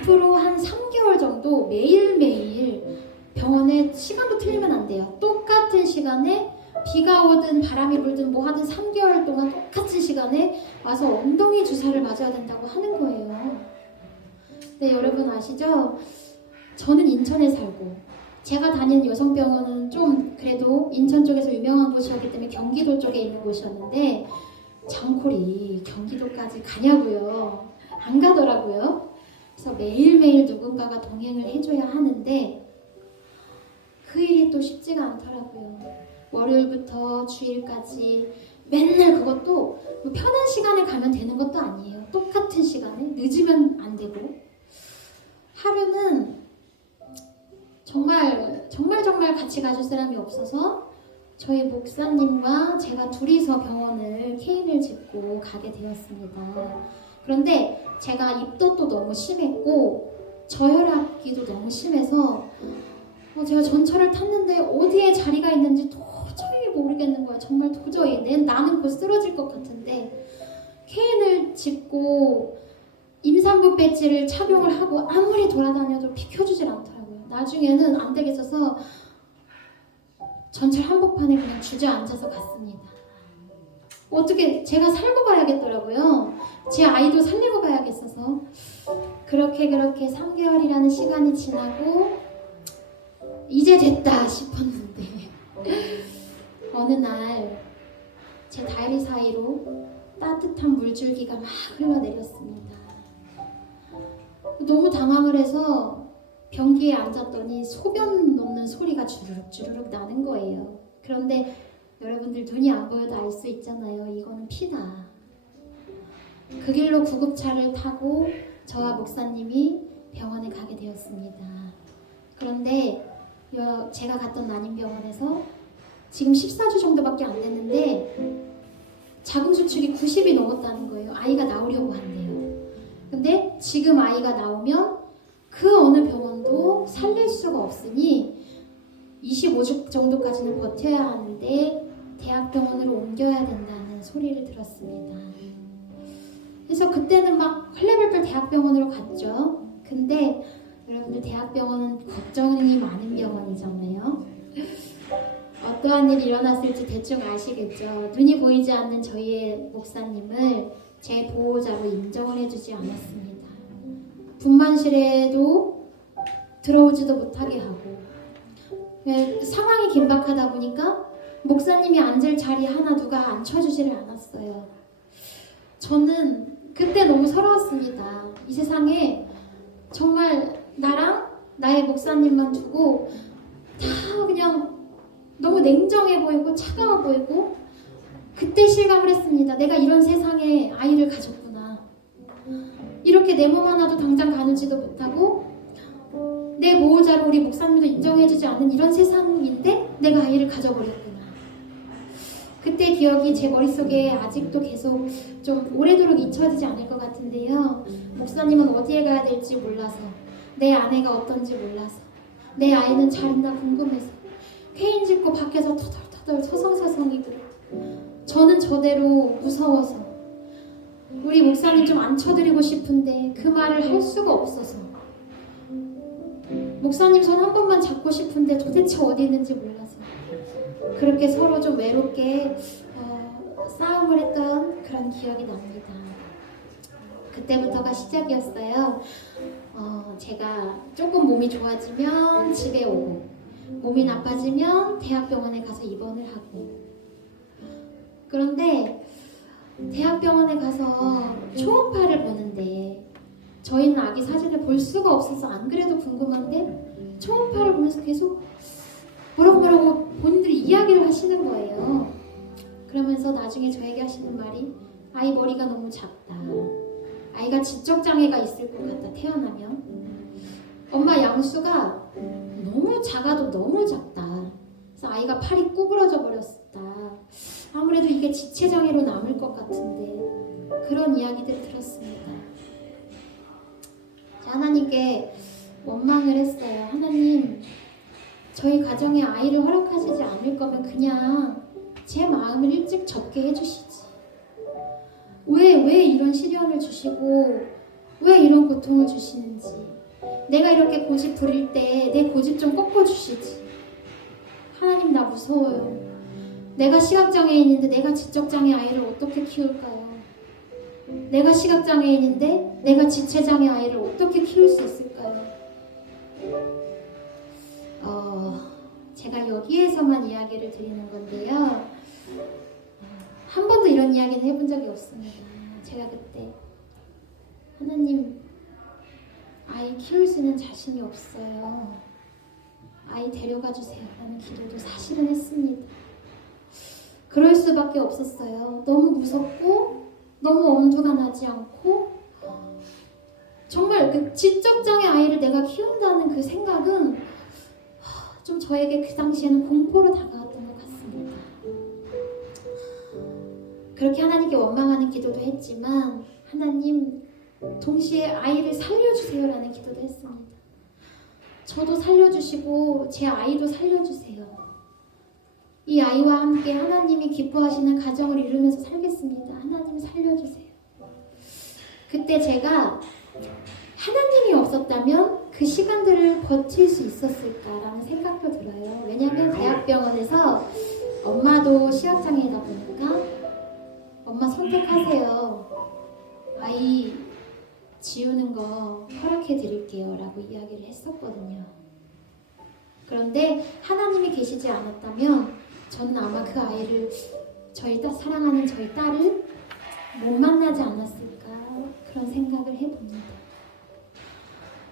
앞으로 한 3개월 정도 매일매일 병원에 시간도 틀리면 안 돼요. 똑같은 시간에 비가 오든 바람이 불든 뭐 하든 3개월 동안 똑같은 시간에 와서 엉덩이 주사를 맞아야 된다고 하는 거예요. 네, 여러분 아시죠? 저는 인천에 살고 제가 다니는 여성병원은 좀 그래도 인천 쪽에서 유명한 곳이었기 때문에 경기도 쪽에 있는 곳이었는데 장콜이 경기도까지 가냐고요. 안 가더라고요. 그래서 매일매일 누군가가 동행을 해줘야 하는데 그 일이 또 쉽지가 않더라고요. 월요일부터 주일까지 맨날 그것도 뭐 편한 시간에 가면 되는 것도 아니에요. 똑같은 시간에 늦으면 안 되고 하루는 정말 같이 가줄 사람이 없어서 저희 목사님과 제가 둘이서 병원을 케인을 짚고 가게 되었습니다. 그런데 제가 입덧도 너무 심했고 저혈압기도 너무 심해서 제가 전철을 탔는데 어디에 자리가 있는지 도저히 모르겠는 거야. 정말 도저히 나는 곧 쓰러질 것 같은데 케인을 짚고 임산부 배지를 착용을 하고 아무리 돌아다녀도 비켜주질 않더라고요. 나중에는 안 되겠어서 전철 한복판에 그냥 주저앉아서 갔습니다. 어떻게 제가 살고 가야겠더라고요. 제 아이도 살리고 가야겠어서 그렇게 3개월이라는 시간이 지나고 이제 됐다 싶었는데 어느 날 제 다리 사이로 따뜻한 물줄기가 막 흘러내렸습니다. 너무 당황을 해서 변기에 앉았더니 소변 넣는 소리가 주르륵 나는 거예요. 그런데 여러분들 눈이 안 보여도 알 수 있잖아요. 이거는 피다. 그 길로 구급차를 타고 저와 목사님이 병원에 가게 되었습니다. 그런데 제가 갔던 난임병원에서 지금 14주 정도밖에 안 됐는데 자궁수축이 90이 넘었다는 거예요. 아이가 나오려고 한대요. 근데 지금 아이가 나오면 그 어느 병원도 살릴 수가 없으니 25주 정도까지는 버텨야 하는데 대학병원으로 옮겨야 된다는 소리를 들었습니다. 그래서 그때는 막 헐레벌떡 대학병원으로 갔죠. 근데 여러분들 대학병원은 걱정이 많은 병원이잖아요. 어떠한 일이 일어났을지 대충 아시겠죠. 눈이 보이지 않는 저희의 목사님을 제 보호자로 인정을 해주지 않았습니다. 분만실에도 들어오지도 못하게 하고 상황이 긴박하다 보니까 목사님이 앉을 자리 하나 누가 앉혀주지를 않았어요. 저는 그때 너무 서러웠습니다. 이 세상에 정말 나랑 나의 목사님만 두고 다 그냥 너무 냉정해 보이고 차가워 보이고 그때 실감을 했습니다. 내가 이런 세상에 아이를 가졌구나. 이렇게 내 몸 하나도 당장 가누지도 못하고 내 보호자로 우리 목사님도 인정해주지 않는 이런 세상인데 내가 아이를 가져버렸구나. 그때 기억이 제 머릿속에 아직도 계속 좀 오래도록 잊혀지지 않을 것 같은데요. 목사님은 어디에 가야 될지 몰라서 내 아내가 어떤지 몰라서 내 아이는 잘 있나 궁금해서 케인 짚고 밖에서 터덜터덜 서성서성이고 저는 저대로 무서워서 우리 목사님 좀 앉혀드리고 싶은데 그 말을 할 수가 없어서 목사님 손 한 번만 잡고 싶은데 도대체 어디 있는지 몰라서 그렇게 서로 좀 외롭게 싸움을 했던 그런 기억이 납니다. 그때부터가 시작이었어요. 제가 조금 몸이 좋아지면 집에 오고 몸이 나빠지면 대학병원에 가서 입원을 하고. 그런데 대학병원에 가서 초음파를 보는데 저희는 아기 사진을 볼 수가 없어서 안 그래도 궁금한데 초음파를 보면서 계속 뭐라고 본인들이 이야기를 하시는 거예요. 그러면서 나중에 저에게 하시는 말이 아이 머리가 너무 작다. 아이가 지적장애가 있을 것 같다 태어나면. 엄마 양수가 너무 작아도 너무 작다. 그래서 아이가 팔이 구부러져 버렸다. 아무래도 이게 지체장애로 남을 것 같은데 그런 이야기들 들었습니다. 하나님께 원망을 했어요. 하나님, 저희 가정에 아이를 허락하시지 않을 거면 그냥 제 마음을 일찍 접게 해주시지. 왜 이런 시련을 주시고 왜 이런 고통을 주시는지. 내가 이렇게 고집 부릴 때 내 고집 좀 꺾어주시지. 하나님, 나 무서워요. 내가 시각장애인인데 내가 지적장애 아이를 어떻게 키울까요? 내가 시각장애인인데 내가 지체장애 아이를 어떻게 키울 수 있을까요? 제가 여기에서만 이야기를 드리는 건데요. 한 번도 이런 이야기는 해본 적이 없습니다. 제가 그때 하나님, 아이 키울 수 있는 자신이 없어요. 아이 데려가 주세요 라는 기도도 사실은 했습니다. 그럴 수밖에 없었어요. 너무 무섭고 너무 엄두가 나지 않고 정말 그 지적장애 아이를 내가 키운다는 그 생각은 좀 저에게 그 당시에는 공포로 다가왔던 것 같습니다. 그렇게 하나님께 원망하는 기도도 했지만 하나님, 동시에 아이를 살려주세요 라는 기도도 했습니다. 저도 살려주시고 제 아이도 살려주세요. 이 아이와 함께 하나님이 기뻐하시는 가정을 이루면서 살겠습니다. 하나님 살려주세요. 그때 제가 하나님이 없었다면 그 시간들을 버틸 수 있었을까라는 생각도 들어요. 왜냐하면 대학병원에서 엄마도 시각장애이다 보니까 엄마 선택하세요. 아이 지우는 거 허락해 드릴게요 라고 이야기를 했었거든요. 그런데 하나님이 계시지 않았다면 저는 아마 그 아이를 사랑하는 저희 딸을 못 만나지 않았을까 그런 생각을 해봅니다.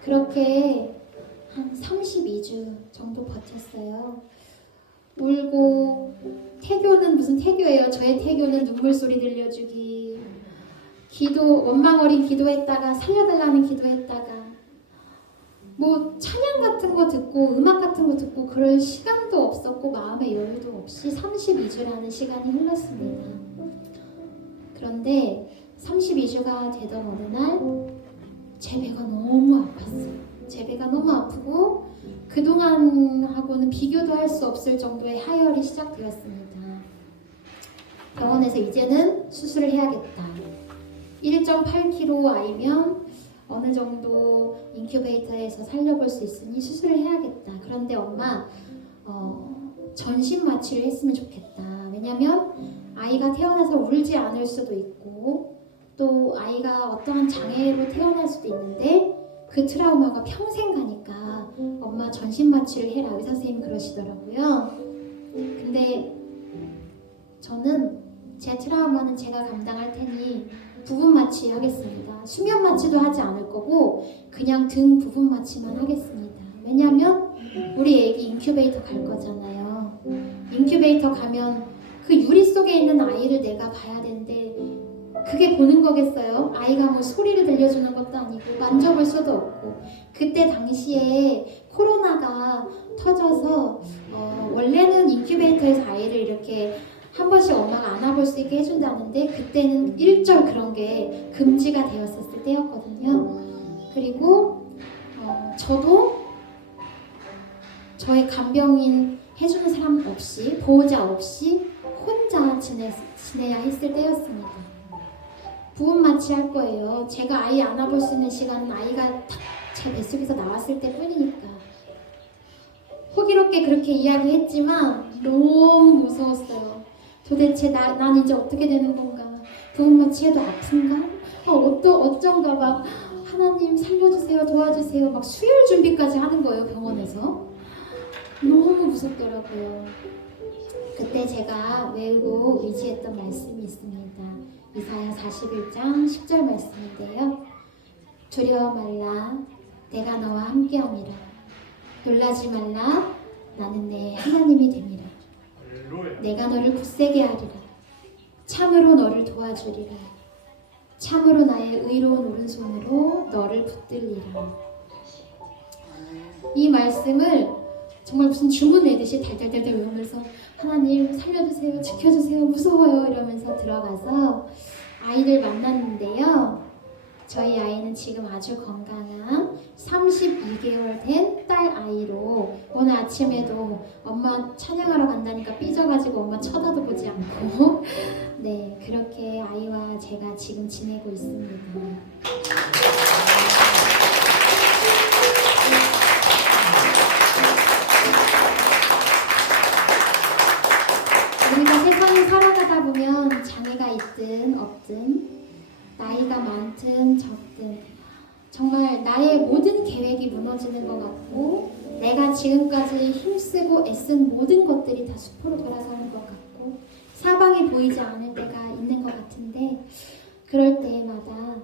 그렇게 한 32주 정도 버텼어요. 울고 태교는 무슨 태교예요. 저의 태교는 눈물소리 들려주기, 원망 어린 기도했다가 살려달라는 기도했다가 뭐 찬양 같은 거 듣고 음악 같은 거 듣고 그럴 시간도 없었고 마음의 여유도 없이 32주라는 시간이 흘렀습니다. 그런데 32주가 되던 어느 날 제 배가 너무 아팠어요. 제 배가 너무 아프고 그동안하고는 비교도 할 수 없을 정도의 하혈이 시작되었습니다. 병원에서 이제는 수술을 해야겠다. 1.8kg 아이면 어느 정도 인큐베이터에서 살려볼 수 있으니 수술을 해야겠다. 그런데 엄마 전신 마취를 했으면 좋겠다. 왜냐면 아이가 태어나서 울지 않을 수도 있고 또 아이가 어떠한 장애로 태어날 수도 있는데 그 트라우마가 평생 가니까 엄마 전신 마취를 해라. 의사 선생님이 그러시더라고요. 근데 저는 제 트라우마는 제가 감당할 테니 부분 마취 하겠습니다. 수면 마취도 하지 않을 거고 그냥 등 부분 마취만 하겠습니다. 왜냐면 우리 애기 인큐베이터 갈 거잖아요. 인큐베이터 가면 그 유리 속에 있는 아이를 내가 봐야 되는데 그게 보는 거겠어요? 아이가 뭐 소리를 들려주는 것도 아니고 만져볼 수도 없고. 그때 당시에 코로나가 터져서 원래는 인큐베이터에서 아이를 이렇게 한 번씩 엄마가 안아볼 수 있게 해준다는데 그때는 일절 그런 게 금지가 되었었을 때였거든요. 그리고 저도 저의 간병인 해주는 사람 없이 보호자 없이 혼자 지내야 했을 때였습니다. 부분 마취할 거예요. 제가 아이 안아볼 수 있는 시간은 아이가 딱 제 뱃속에서 나왔을 때 뿐이니까. 호기롭게 그렇게 이야기했지만 너무 무서웠어요. 도대체 난 이제 어떻게 되는 건가? 부분 마취해도 아픈가? 어쩐가 막 하나님 살려주세요, 도와주세요. 막 수혈 준비까지 하는 거예요, 병원에서. 너무 무섭더라고요. 그때 제가 외우고 의지했던 말씀이 있습니다. 이사야 41장 10절 말씀인데요. 두려워 말라, 내가 너와 함께함이라. 놀라지 말라, 나는 내 하나님이 됨이라. 할렐루야. 내가 너를 굳세게 하리라. 참으로 너를 도와주리라. 참으로 나의 의로운 오른손으로 너를 붙들리라. 이 말씀을 정말 무슨 주문 내듯이 달달달달 외우면서 하나님 살려주세요, 지켜주세요, 무서워요 이러면서 들어가서 아이를 만났는데요. 저희 아이는 지금 아주 건강한 32개월 된 딸 아이로 오늘 아침에도 엄마 찬양하러 간다니까 삐져가지고 엄마 쳐다도 보지 않고 네, 그렇게 아이와 제가 지금 지내고 있습니다. 우리가 세상을 살아가다 보면 장애가 있든 없든 나이가 많든 적든 정말 나의 모든 계획이 무너지는 것 같고 내가 지금까지 힘쓰고 애쓴 모든 것들이 다 수포로 돌아서는 것 같고 사방이 보이지 않을 때가 있는 것 같은데 그럴 때마다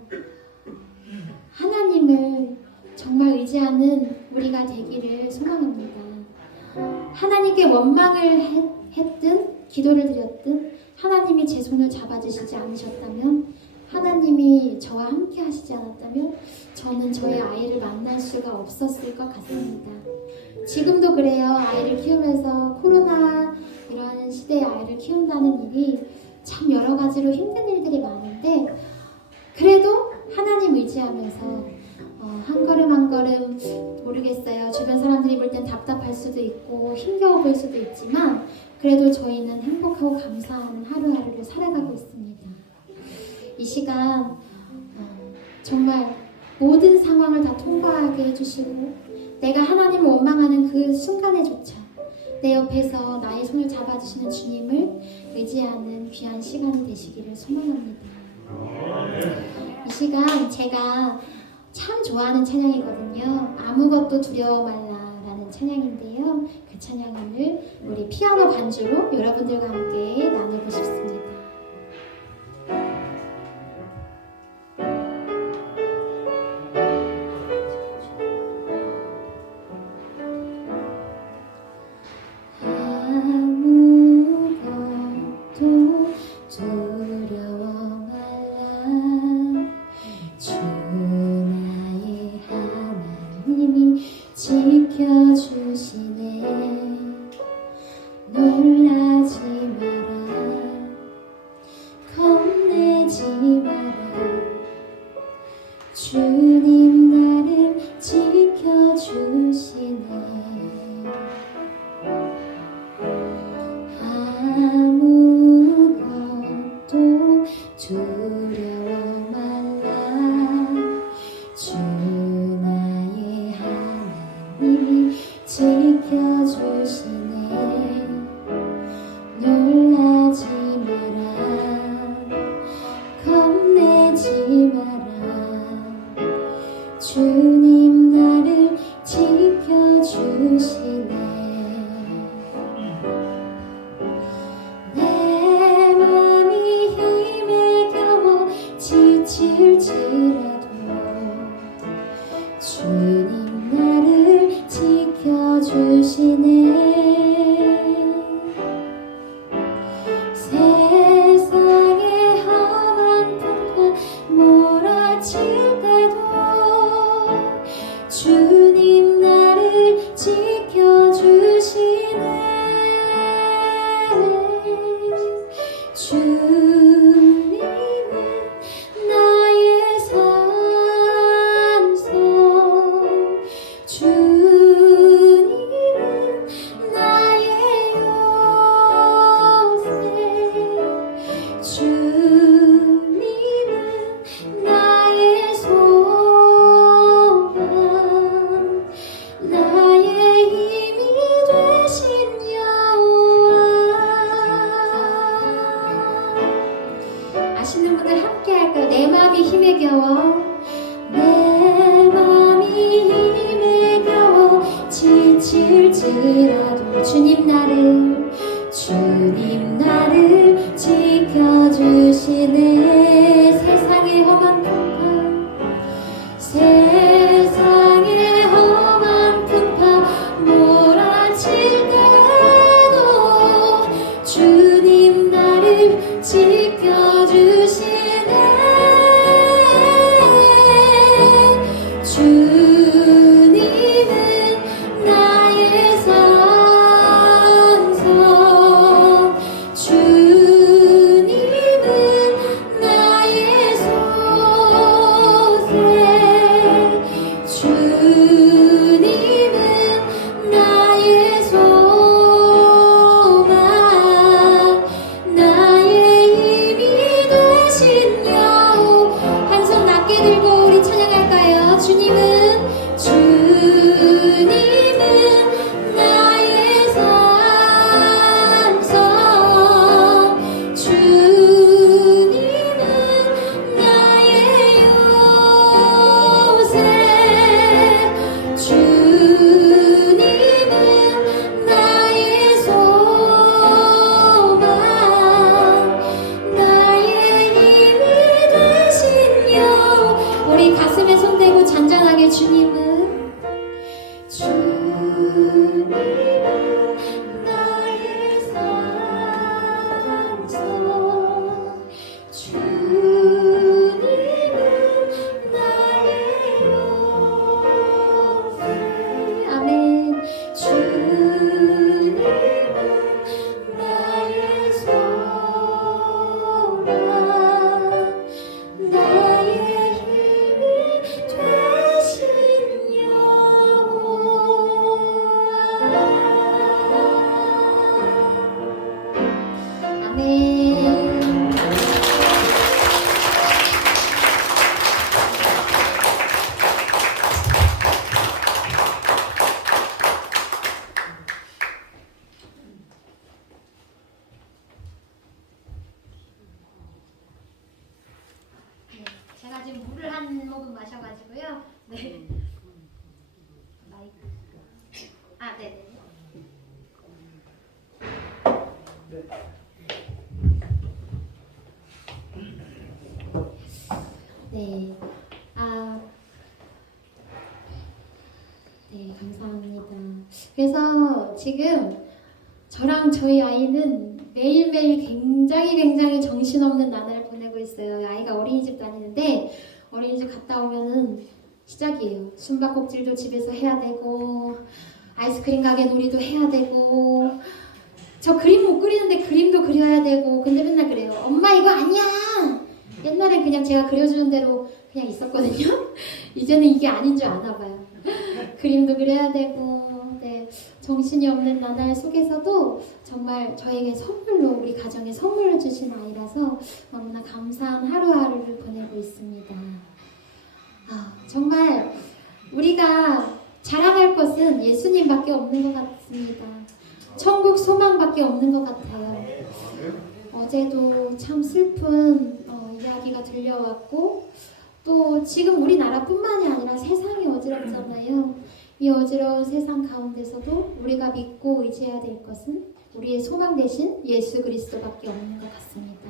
하나님을 정말 의지하는 우리가 되기를 소망합니다. 하나님께 원망을 했든 기도를 드렸든 하나님이 제 손을 잡아주시지 않으셨다면 하나님이 저와 함께 하시지 않았다면 저는 저의 아이를 만날 수가 없었을 것 같습니다. 지금도 그래요. 아이를 키우면서 코로나 이런 시대에 아이를 키운다는 일이 참 여러 가지로 힘든 일들이 많은데 그래도 하나님 의지하면서 한 걸음 한 걸음 모르겠어요. 주변 사람들이 볼 땐 답답할 수도 있고 힘겨워 보일 수도 있지만 그래도 저희는 행복하고 감사하는 하루하루를 살아가고 있습니다. 이 시간 정말 모든 상황을 다 통과하게 해주시고 내가 하나님을 원망하는 그 순간에조차 내 옆에서 나의 손을 잡아주시는 주님을 의지하는 귀한 시간이 되시기를 소망합니다. 이 시간 제가 참 좋아하는 찬양이거든요. 아무것도 두려워 말라라는 찬양인데요. 그 찬양을 우리 피아노 반주로 여러분들과 함께 나누고 싶습니다. 아무것도 두려워 말라. 주 나의 하나님이 지켜주시네. 놀라지 마라. 겁내지 마라. 주님 나를 지켜주시네. 아무것도 두려워 말라. 주 나의 하나님이 지켜주시네. 주님 나를 지켜주시네. 세상의 험한 풍파, 세상의 험한 풍파 몰아칠 때에도 주님 나를 지켜주시네. 주님은 나의 산성, 주님은 나의 소생, 주님은 나의 소망, 나의 힘이 되신 여호. 한 손 낮게 들고 우리 찬양할까요? 주님은 나의 산성, 주님은 나의 요새, 주님은 나의 소망, 나의 힘이 되신 여호. 우리 가슴에 손 대고 잔잔하게 주님은 나의 산성, 주님은 나의 요새. 아멘. 주님은 나의 소망, 나의 힘이 되신 여호와. 아멘. 네, 제가 지금 물을 한 모금 마셔가지고요. 네. 마이크. 아, 네. 네. 네, 감사합니다. 그래서 지금 저랑 저희 아이는 매일매일 굉장히 정신없는 나날을 보내고 있어요. 아이가 어린이집 다니는데 어린이집 갔다 오면은 시작이에요. 숨바꼭질도 집에서 해야 되고 아이스크림 가게 놀이도 해야 되고 저 그림 못 그리는데 그림도 그려야 되고 근데 맨날 그래요. 엄마 이거 아니야. 옛날엔 그냥 제가 그려주는 대로 그냥 있었거든요. 이제는 이게 아닌 줄 아나 봐요. 그림도 그려야 되고 네, 정신이 없는 나날 속에서도 정말 저에게 선물로 우리 가정에 선물을 주신 아이라서 너무나 감사한 하루하루를 보내고 있습니다. 정말 우리가 자랑할 것은 예수님밖에 없는 것 같습니다. 천국 소망밖에 없는 것 같아요. 어제도 참 슬픈 이야기가 들려왔고 또 지금 우리나라뿐만이 아니라 세상이 어지럽잖아요. 이 어지러운 세상 가운데서도 우리가 믿고 의지해야 될 것은 우리의 소망 대신 예수 그리스도밖에 없는 것 같습니다.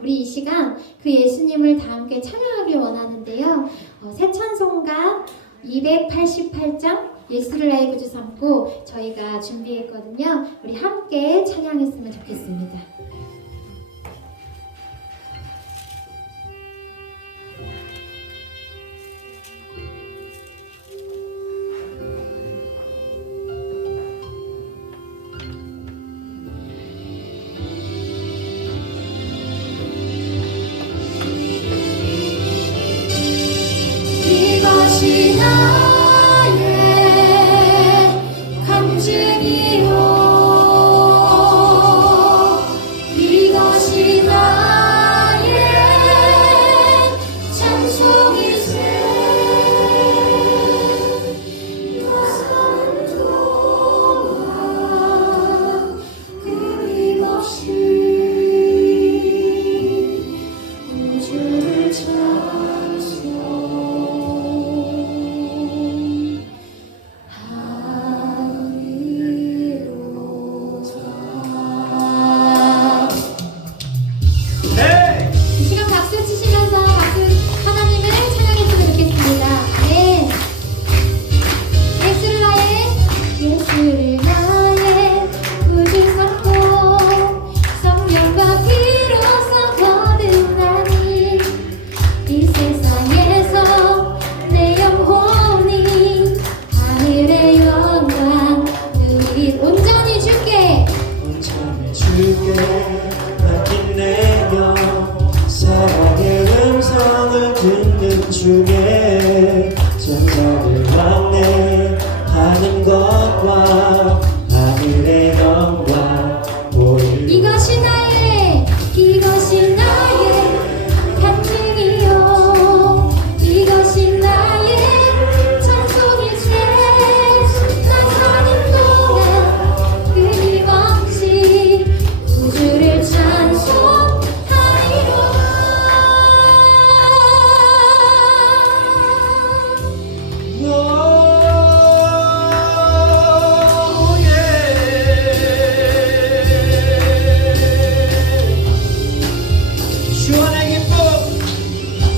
우리 이 시간 그 예수님을 다 함께 찬양하길 원하는데요. 새 찬송가 288장 예수를 나의 구주 삼고 저희가 준비했거든요. 우리 함께 찬양했으면 좋겠습니다. 이것이 나의 감증이요 난 빛내며 사랑의 음성을 듣는 중에 천사를 만내 하는 것과 하늘의 영광 보일 이것이 나의 간증이요 이것이 나의 찬송일세 난 사는 동안 끊임없이 우주를 찬송하리라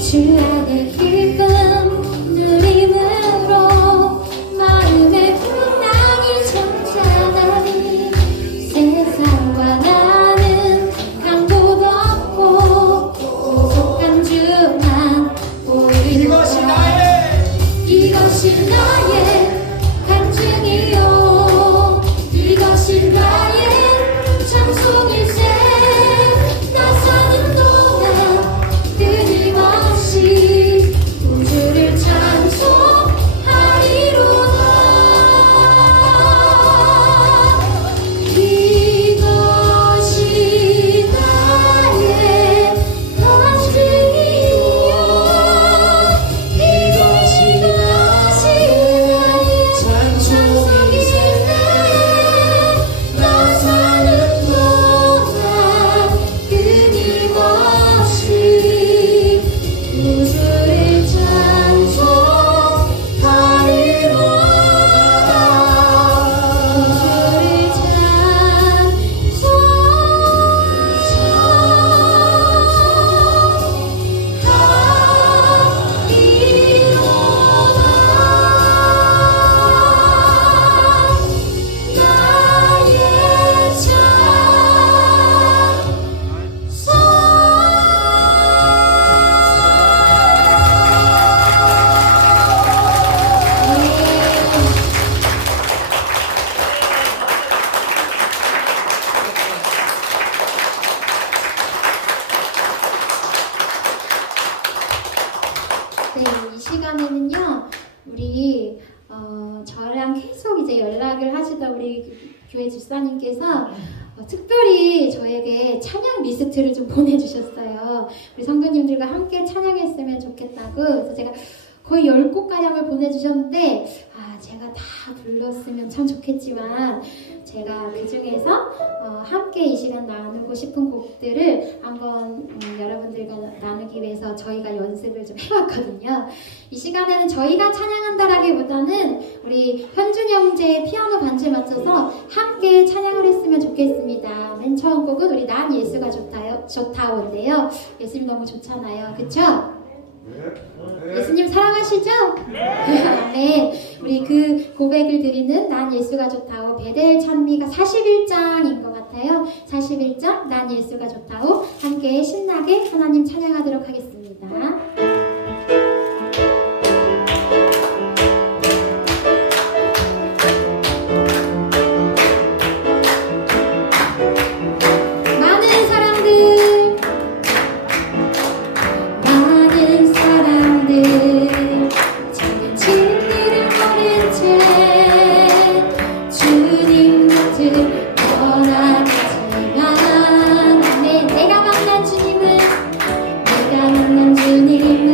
주 안의 기쁨 누림으로 마음의 풍랑이 점잖아니 세상과 나는 강도 없고 고속한 주만 보이리라 이것이 나의 간증이요 이것이 나의 찬송일세 나 사는 동안 끊임없이 우주를 찬송하리로다 이것이 나의 간증이요 이것이 나의 찬송일세 나 사는 동안 끊임없이 우주를 네, 이 시간에는요, 우리 저랑 계속 이제 연락을 하시던 우리 교회 집사님께서 특별히 저에게 찬양 리스트를 좀 보내주셨어요. 우리 성도님들과 함께 찬양했으면 좋겠다고. 그래서 제가 거의 10곡가량을 보내주셨는데, 제가 다 불렀으면 참 좋겠지만, 제가 그 중에서 함께 이 시간 나누고 싶은 곡들을 한번 여러분들과 나누기 위해서 저희가 연습을 좀 해봤거든요. 이 시간에는 저희가 찬양한다라기보다는 우리 현준 형제의 피아노 반주에 맞춰서 함께 찬양을 했으면 좋겠습니다. 맨 처음 곡은 우리 난 예수가 좋다오인데요. 예수님 너무 좋잖아요. 그쵸? 예수님 사랑하시죠? 네. 우리 그 고백을 드리는 난 예수가 좋다오 베델 찬미가 41장인 것 같아요. 41장 난 예수가 좋다오 함께 신나게 하나님 찬양하도록 하겠습니다. 내가 만난 주님은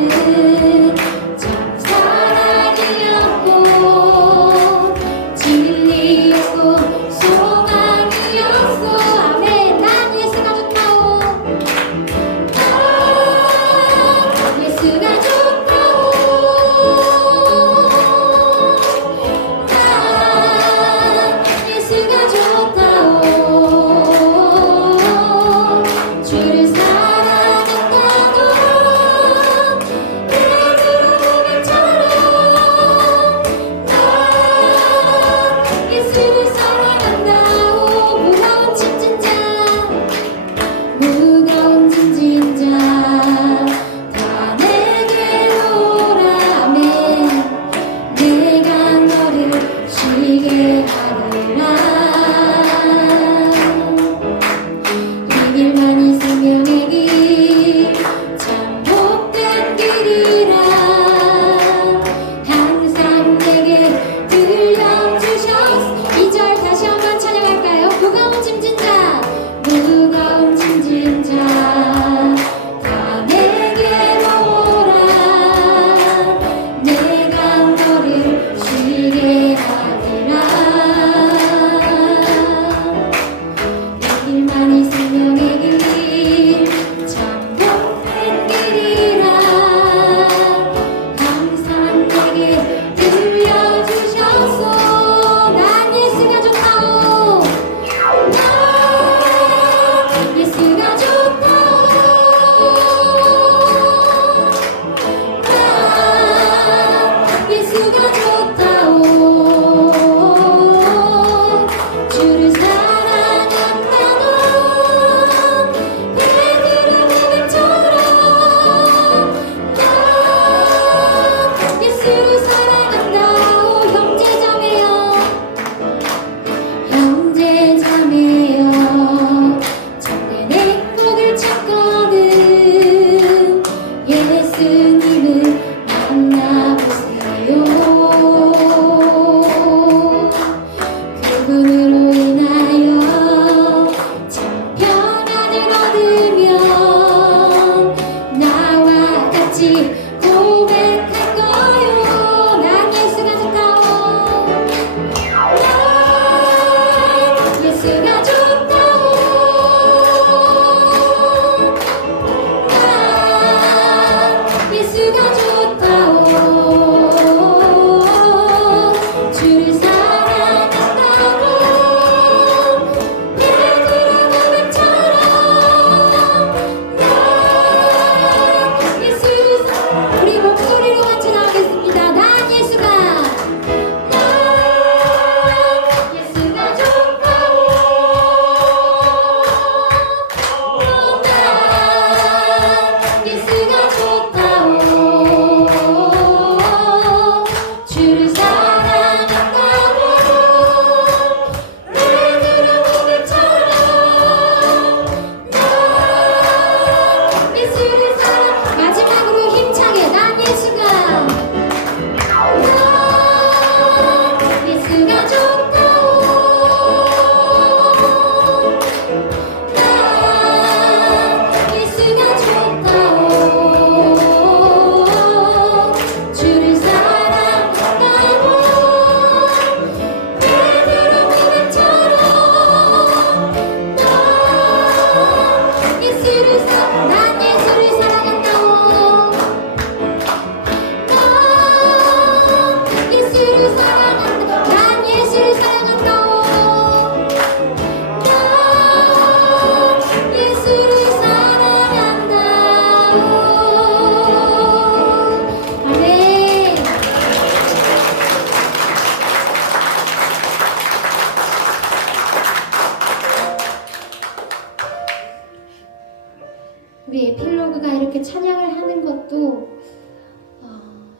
우리 에필로그가 이렇게 찬양을 하는 것도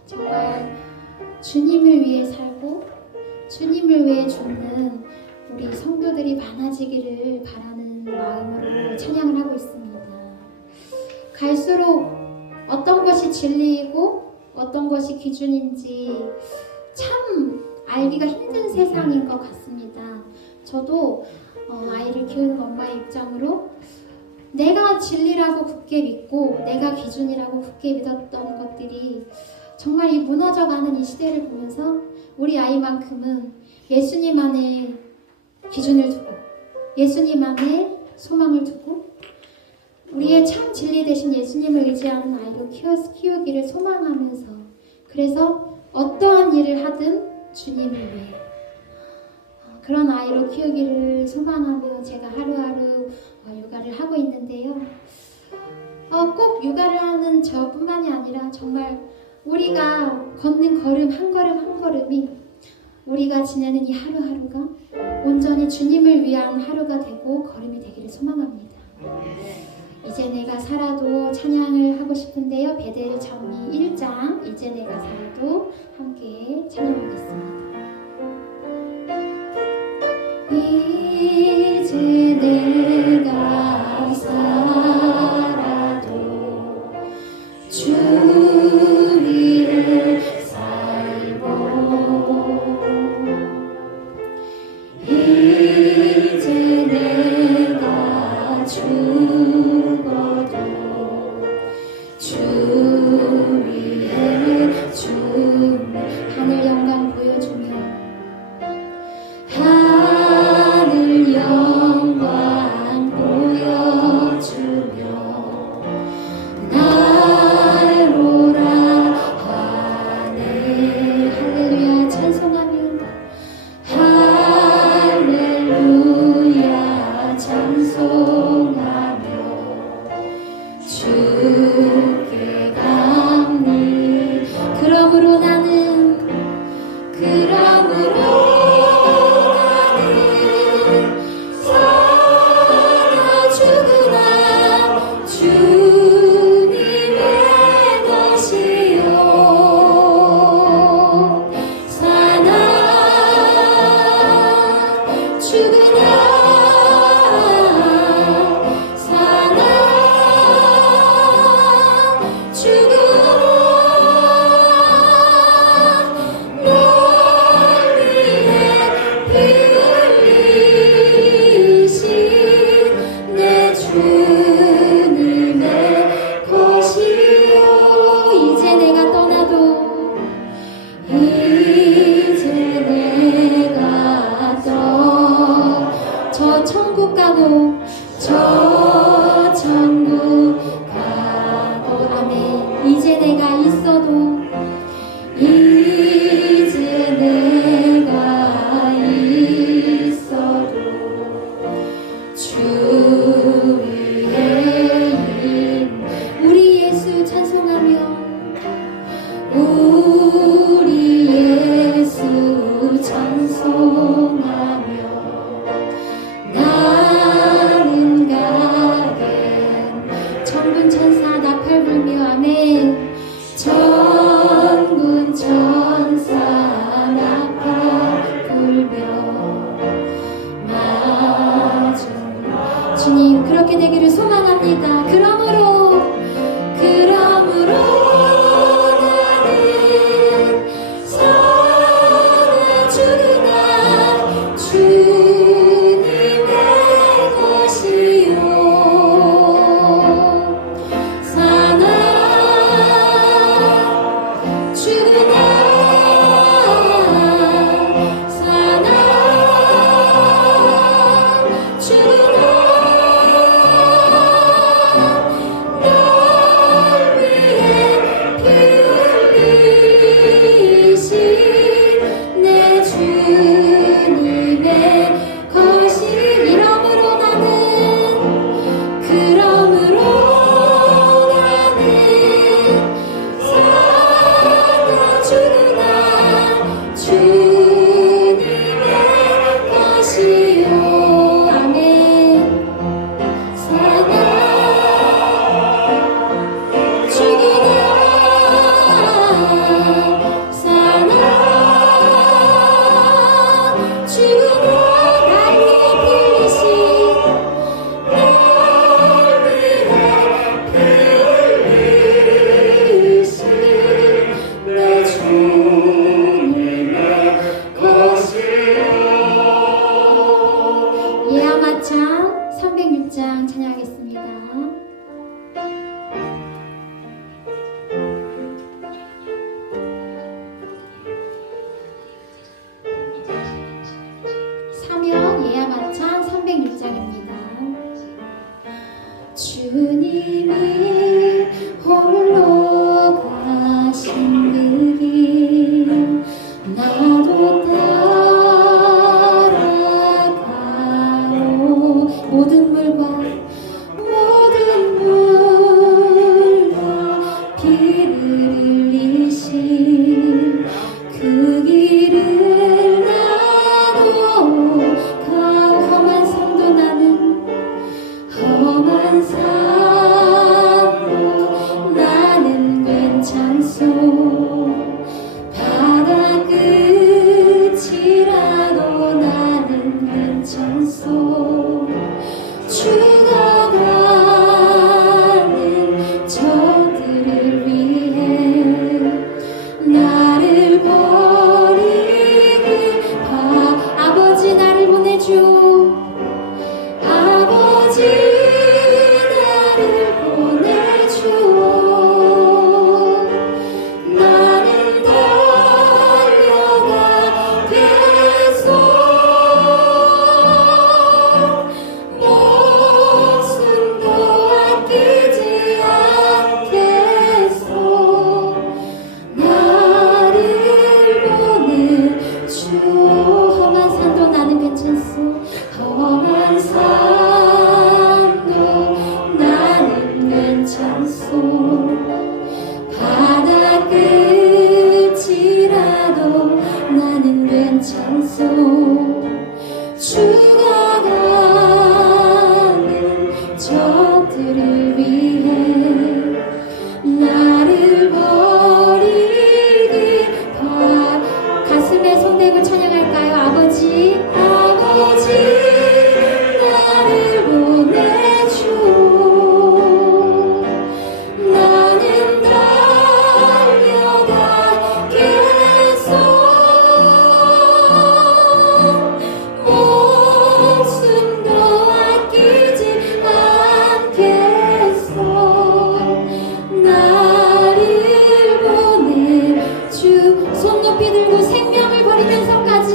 정말 주님을 위해 살고 주님을 위해 죽는 우리 성도들이 많아지기를 바라는 마음으로 찬양을 하고 있습니다. 갈수록 어떤 것이 진리이고 어떤 것이 기준인지 참 알기가 힘든 세상인 것 같습니다. 저도 아이를 키우는 엄마의 입장으로 내가 진리라고 굳게 믿고 내가 기준이라고 굳게 믿었던 것들이 정말 이 무너져가는 이 시대를 보면서 우리 아이만큼은 예수님 안에 기준을 두고 예수님 안에 소망을 두고 우리의 참 진리 되신 예수님을 의지하는 아이로 키우기를 소망하면서 그래서 어떠한 일을 하든 주님을 위해 그런 아이로 키우기를 소망하며 제가 하루하루 육아를 하고 있는데요. 꼭 육아를 하는 저뿐만이 아니라 정말 우리가 걷는 걸음 한 걸음 한 걸음이 우리가 지내는 이 하루하루가 온전히 주님을 위한 하루가 되고 걸음이 되기를 소망합니다. 이제 내가 살아도 찬양을 하고 싶은데요. 베델 전미 1장 이제 내가 살아도 함께 찬양하겠습니다. 이제 내가 살아도 주 위를 살고 이제 내가 죽어도 주 위에 죽는 하늘 영광 보여주며 하늘 영광 보여주며 날 오라 하네 할렐루야 찬송하며 할렐루야 찬송하며 주께 감히 그러므로 나는 살아 죽으나 주님의 것이요 사나 죽으나 사나 죽으나 널 위해 피 흘리신 내 주님의 것이요 이제 내가 떠나도 이제 내가 저 천국 가고 저 천국 가고 아멘 이제 내가 있어도 이제 내가 있어도 주 위에 우리 예수 찬송하며 우리 예수 찬송하며 나는 가겐 천군 천사 나팔 불며 아멘 천군 천사 나팔 불며 맞은 주님 그렇게 되기를 소망합니다. 그러므로 나는 살아 죽으나 주님의 것이요 사나 죽으나 사나 죽으나 306장 찬양하겠습니다. 사면 예야마찬 306장입니다. 주님이 홀로 가신 그 길 나도 따라가요. 모든 물과 피를 흘리신 그 길을 나도 가오. 험한 산도 나는 험한 산도 나는 괜찮소. 바다 끝이라도 나는 괜찮소. 주가 가는 저들을 위해 나를 버리길 아버지 나를 보내줘. 아버지 나를 보내주오. 나는 달려가겠소. 목숨도 아끼지 않겠소. 나를 보내주오. 험한 산도 나는 괜찮소. 험한 산도 나는 괜찮소. 바다 끝이라도 나는 괜찮소. 주가 가는 저들을 위해 나를 버리길 가슴에 손대고 찬양할까요? 아버지 아버지 나를 보내주오. 나는 달려가겠소. 목숨도 아끼지 않겠소. 나를 보내주. 손 높이 들고 생명을 버리면서까지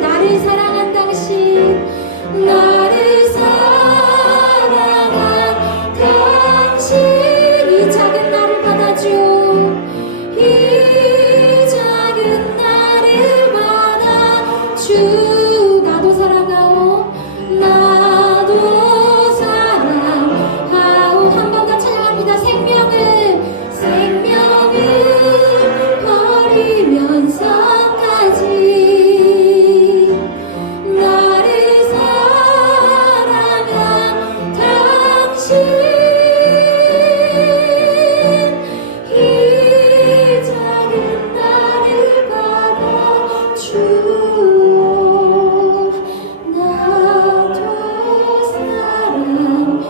나를 사랑한 당신 나를 사랑한 당신 이 작은 나를 받아줘. 이 작은 나를 받아주. 나도 사랑하오. 나도 사랑하오. 한 번 더 찬양합니다. 생명을 버리면서까지 나를 사랑한 당신 이 작은 나를 받아주오. 나도 사랑하오.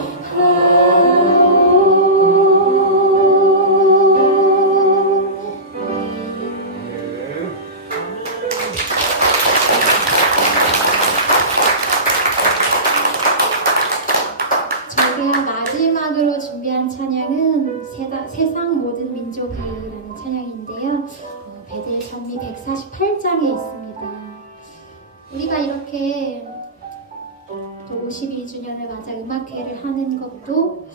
저희가 마지막으로 준비한 찬양은 세상 모든 민족이라는 찬양인데요. 베델 전미 148장에 있습니다. 우리가 이렇게 또 52주년을 맞아 음악회를 하는 것도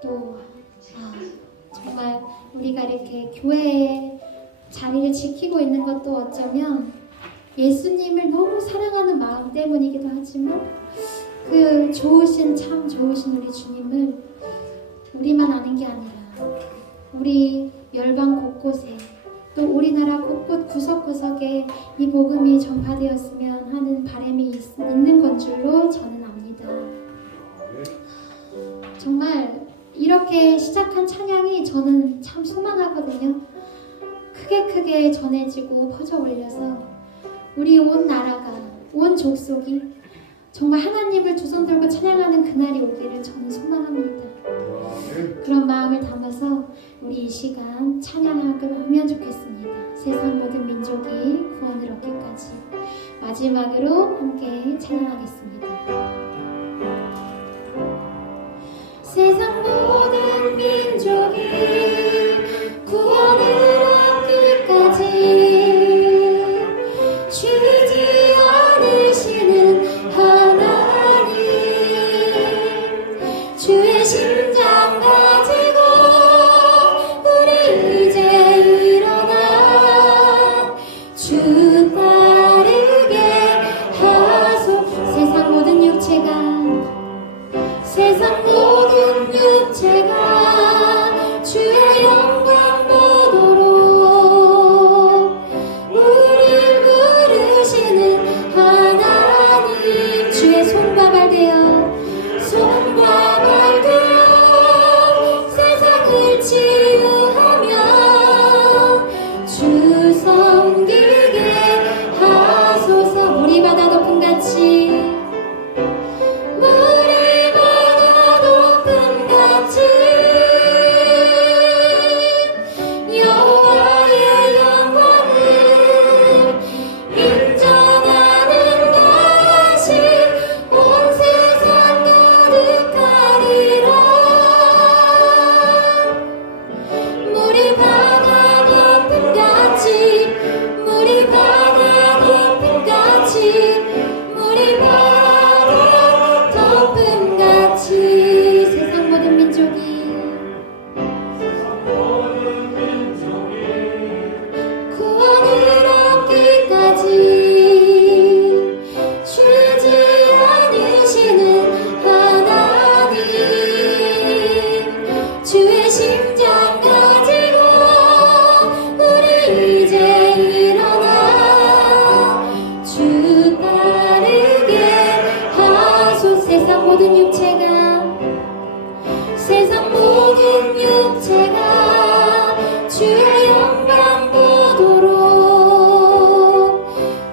또 정말 우리가 이렇게 교회의 자리를 지키고 있는 것도 어쩌면 예수님을 너무 사랑하는 마음 때문이기도 하지만 그 참 좋으신 우리 주님을 우리만 아는 게 아니라 우리 열방 곳곳에 또 우리나라 곳곳 구석구석에 이 복음이 전파되었으면 하는 바람이 있는 건 줄로 저는 압니다. 정말 이렇게 시작한 찬양이 저는 참 소망하거든요. 크게 전해지고 퍼져 올려서 우리 온 나라가 온 족속이 정말 하나님을 두 손 들고 찬양하는 그날이 오기를 저는 소망합니다. 그런 마음을 담아서 우리 이 시간 찬양하면 좋겠습니다. 세상 모든 민족이 구원을 얻기까지 마지막으로 함께 찬양하겠습니다. 세상 모든 민족이 구원을 얻기까지 쉬지 않으시는 하나님, 주의 심장 가지고 우리 이제 일어나 주 따르게 하소. 세상 모든 육체가 주의 영광 보도록 우리 부르시는 하나님, 주의 손과 발 되어 세상을 치유하며 주 섬기게 하소서. 물이 바다 높음같이 여호와의 영광을 인정하는 것이 온 세상 가득하리라. 물이 바다 높음같이 물이 바다 높음같이 물이 바다 높음같이 세상 모든 민족이 구원을 얻기까지 쉬지 않으시는 하나님, 주의 심장 가지고 우리 이제 일어나 주 따르게 하소. 세상 모든 육체가 주의 영광 보도록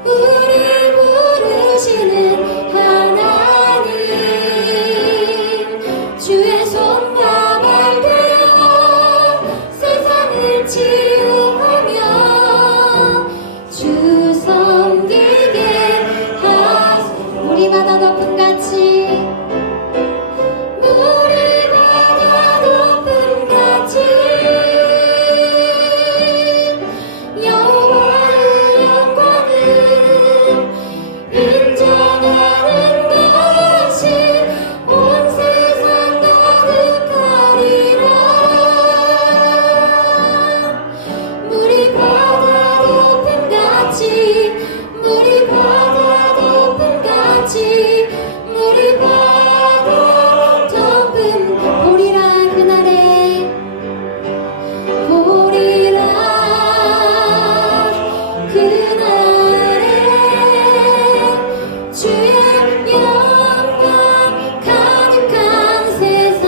우리 부르시는 하나님, 주의 손과 발 되어 세상을 치유하며 주 섬기게 하소. 물이 바다 높음같이 물이 바다 높음같이 여호와의 영광을 인정하는 것이 온 세상 가득하리라. 물이 바다 높음같이 물이 바다 높음같이 물이 바다 높음 보리라. 그날에 보리라. 그날에 주의 영광 가득한 세상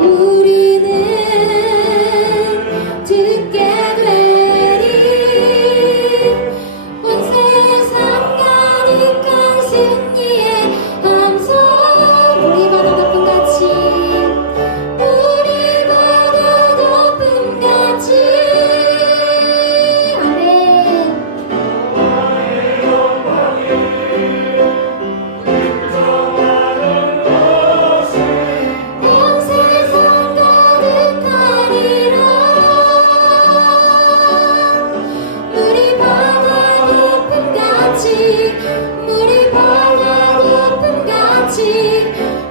우리는 듣게 되리. 온 세상 가득한 승리의 함성 물이 바다 높음같이 물이 바다 높음같이 아멘. 온 세상 가득하리라. 물이 바다 높음같이 물이 바다 높음같이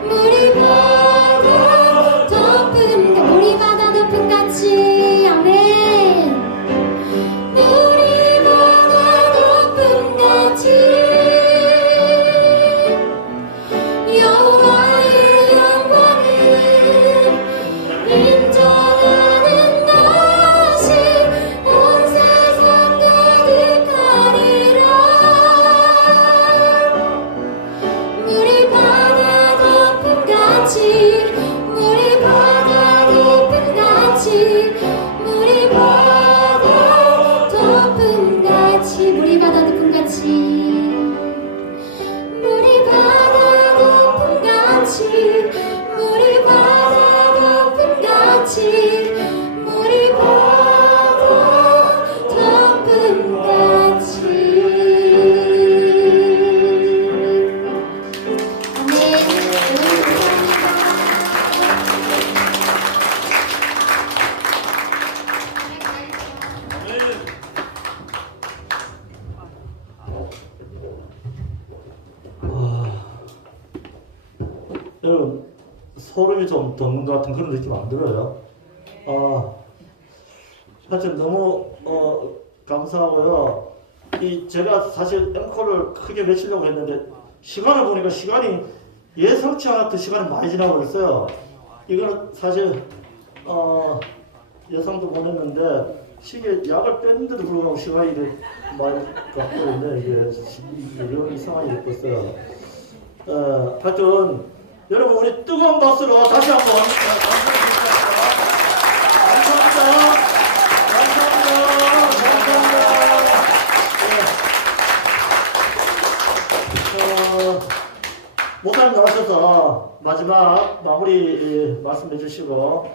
물이 바다 높음같이 아멘. 물이 바다 높음같이 여호와의 영광을 인정하는 것이 온 세상 가득하리라. 물이 바다 높음같이 물이 바다 높음같이 물이 바다 높음같이 물이 바다 높음같이 물이 바다 높음같이 물이 바다 높음같이 물이 바다 높음같이 여러분 소름이 좀 돋는 것 같은 그런 느낌 안 들어요? 하여튼 너무 감사하고요. 제가 사실 앵콜을 크게 외치려고 했는데 시간을 보니까 시간이 예상치 않았던 시간이 많이 지나고 있어요. 이거는 사실 예상도 못했는데 시계 약을 뺐는데도 불구하고 시간이 이렇게 많이 갖고 있네. 이게 이런 이상하게 됐어요. 하여튼 여러분 우리 뜨거운 박수로 다시 한번 감사합니다. 목사님 나오셔서 마지막 마무리 말씀해 주시고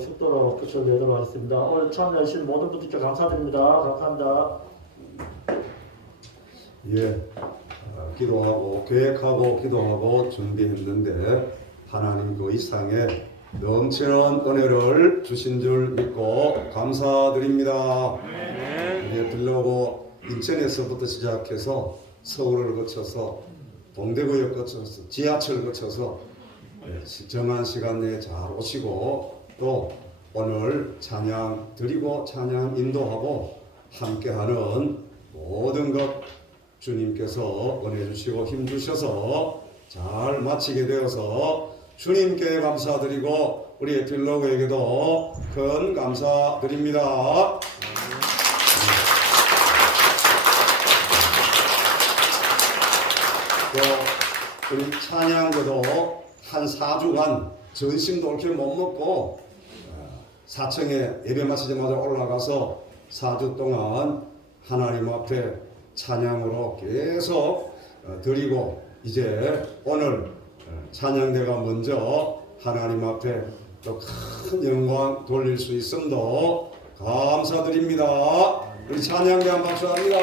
축도로 끝을 내도록 하겠습니다. 오늘 참여하신 모든 분들께 감사드립니다. 감사합니다. 예, 기도하고 계획하고 기도하고 준비했는데 하나님 그 이상의 넘치는 은혜를 주신 줄 믿고 감사드립니다. 이제 들러오고 인천에서부터 시작해서 서울을 거쳐서 동대구역 거쳐서 지하철 거쳐서 정한 시간 내에 잘 오시고 또 오늘 찬양 드리고 찬양 인도하고 함께하는 모든 것 주님께서 은혜 주시고 힘 주셔서 잘 마치게 되어서 주님께 감사드리고 우리 에필로그에게도 큰 감사드립니다. 또 우리 찬양교도 한 4주간 전심도 옳게 못 먹고 4층에 예배 마치자마자 올라가서 4주 동안 하나님 앞에 찬양으로 계속 드리고 이제 오늘 찬양대가 먼저 하나님 앞에 또 큰 영광 돌릴 수 있음도 감사드립니다. 우리 찬양대 한 박수 합니다.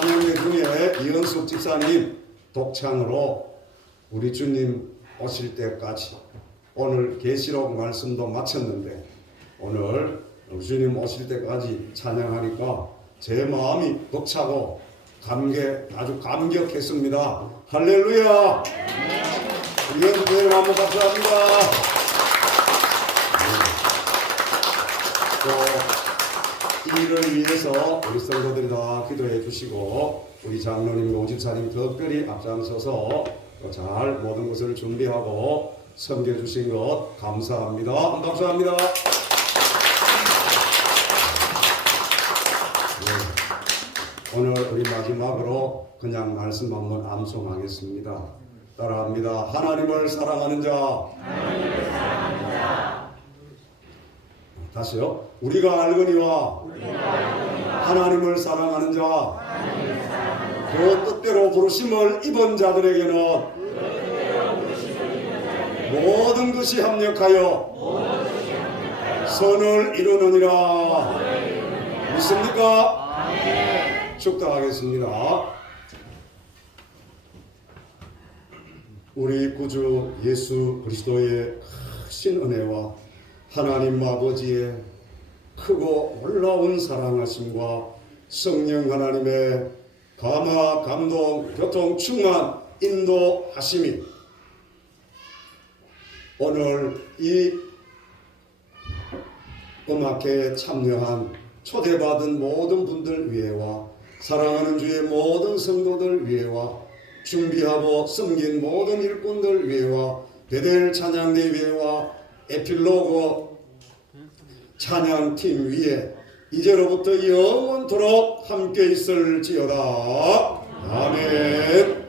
찬양대 중에 이현숙 집사님 독창으로 우리 주님 오실 때까지 오늘 계시록 말씀도 마쳤는데 오늘 주님 오실 때까지 찬양하니까 제 마음이 벅차고 아주 감격했습니다. 할렐루야! 우리 연주님 한번 감사합니다. 또 이를 위해서 우리 성도들이 다 기도해 주시고 우리 장로님과 오집사님 특별히 앞장서서 잘 모든 것을 준비하고 섬겨주신 것 감사합니다. 한 박수 합니다. 오늘 우리 마지막으로 그냥 말씀 한번 암송하겠습니다. 따라합니다. 하나님을 사랑하는 자. 다시요. 우리가 알거니와 하나님을 사랑하는 자. 그 뜻대로 부르심을 입은 자들에게는 모든 것이 합력하여 선을 이루느니라. 믿습니까? 축도하겠습니다. 우리 구주 예수 그리스도의 크신 은혜와 하나님 아버지의 크고 놀라운 사랑하심과 성령 하나님의 감화, 감동, 교통, 충만, 인도하심이 오늘 이 음악회에 참여한 초대받은 모든 분들 위해와 사랑하는 주의 모든 성도들 위해와 준비하고 섬긴 모든 일꾼들 위해와 베델 찬양대 위해와 에필로그 찬양팀 위에 이제로부터 영원토록 함께 있을지어다. 아멘.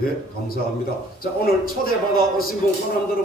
네, 감사합니다. 자, 오늘 초대받아 오신 분 손 한번 들어보세요.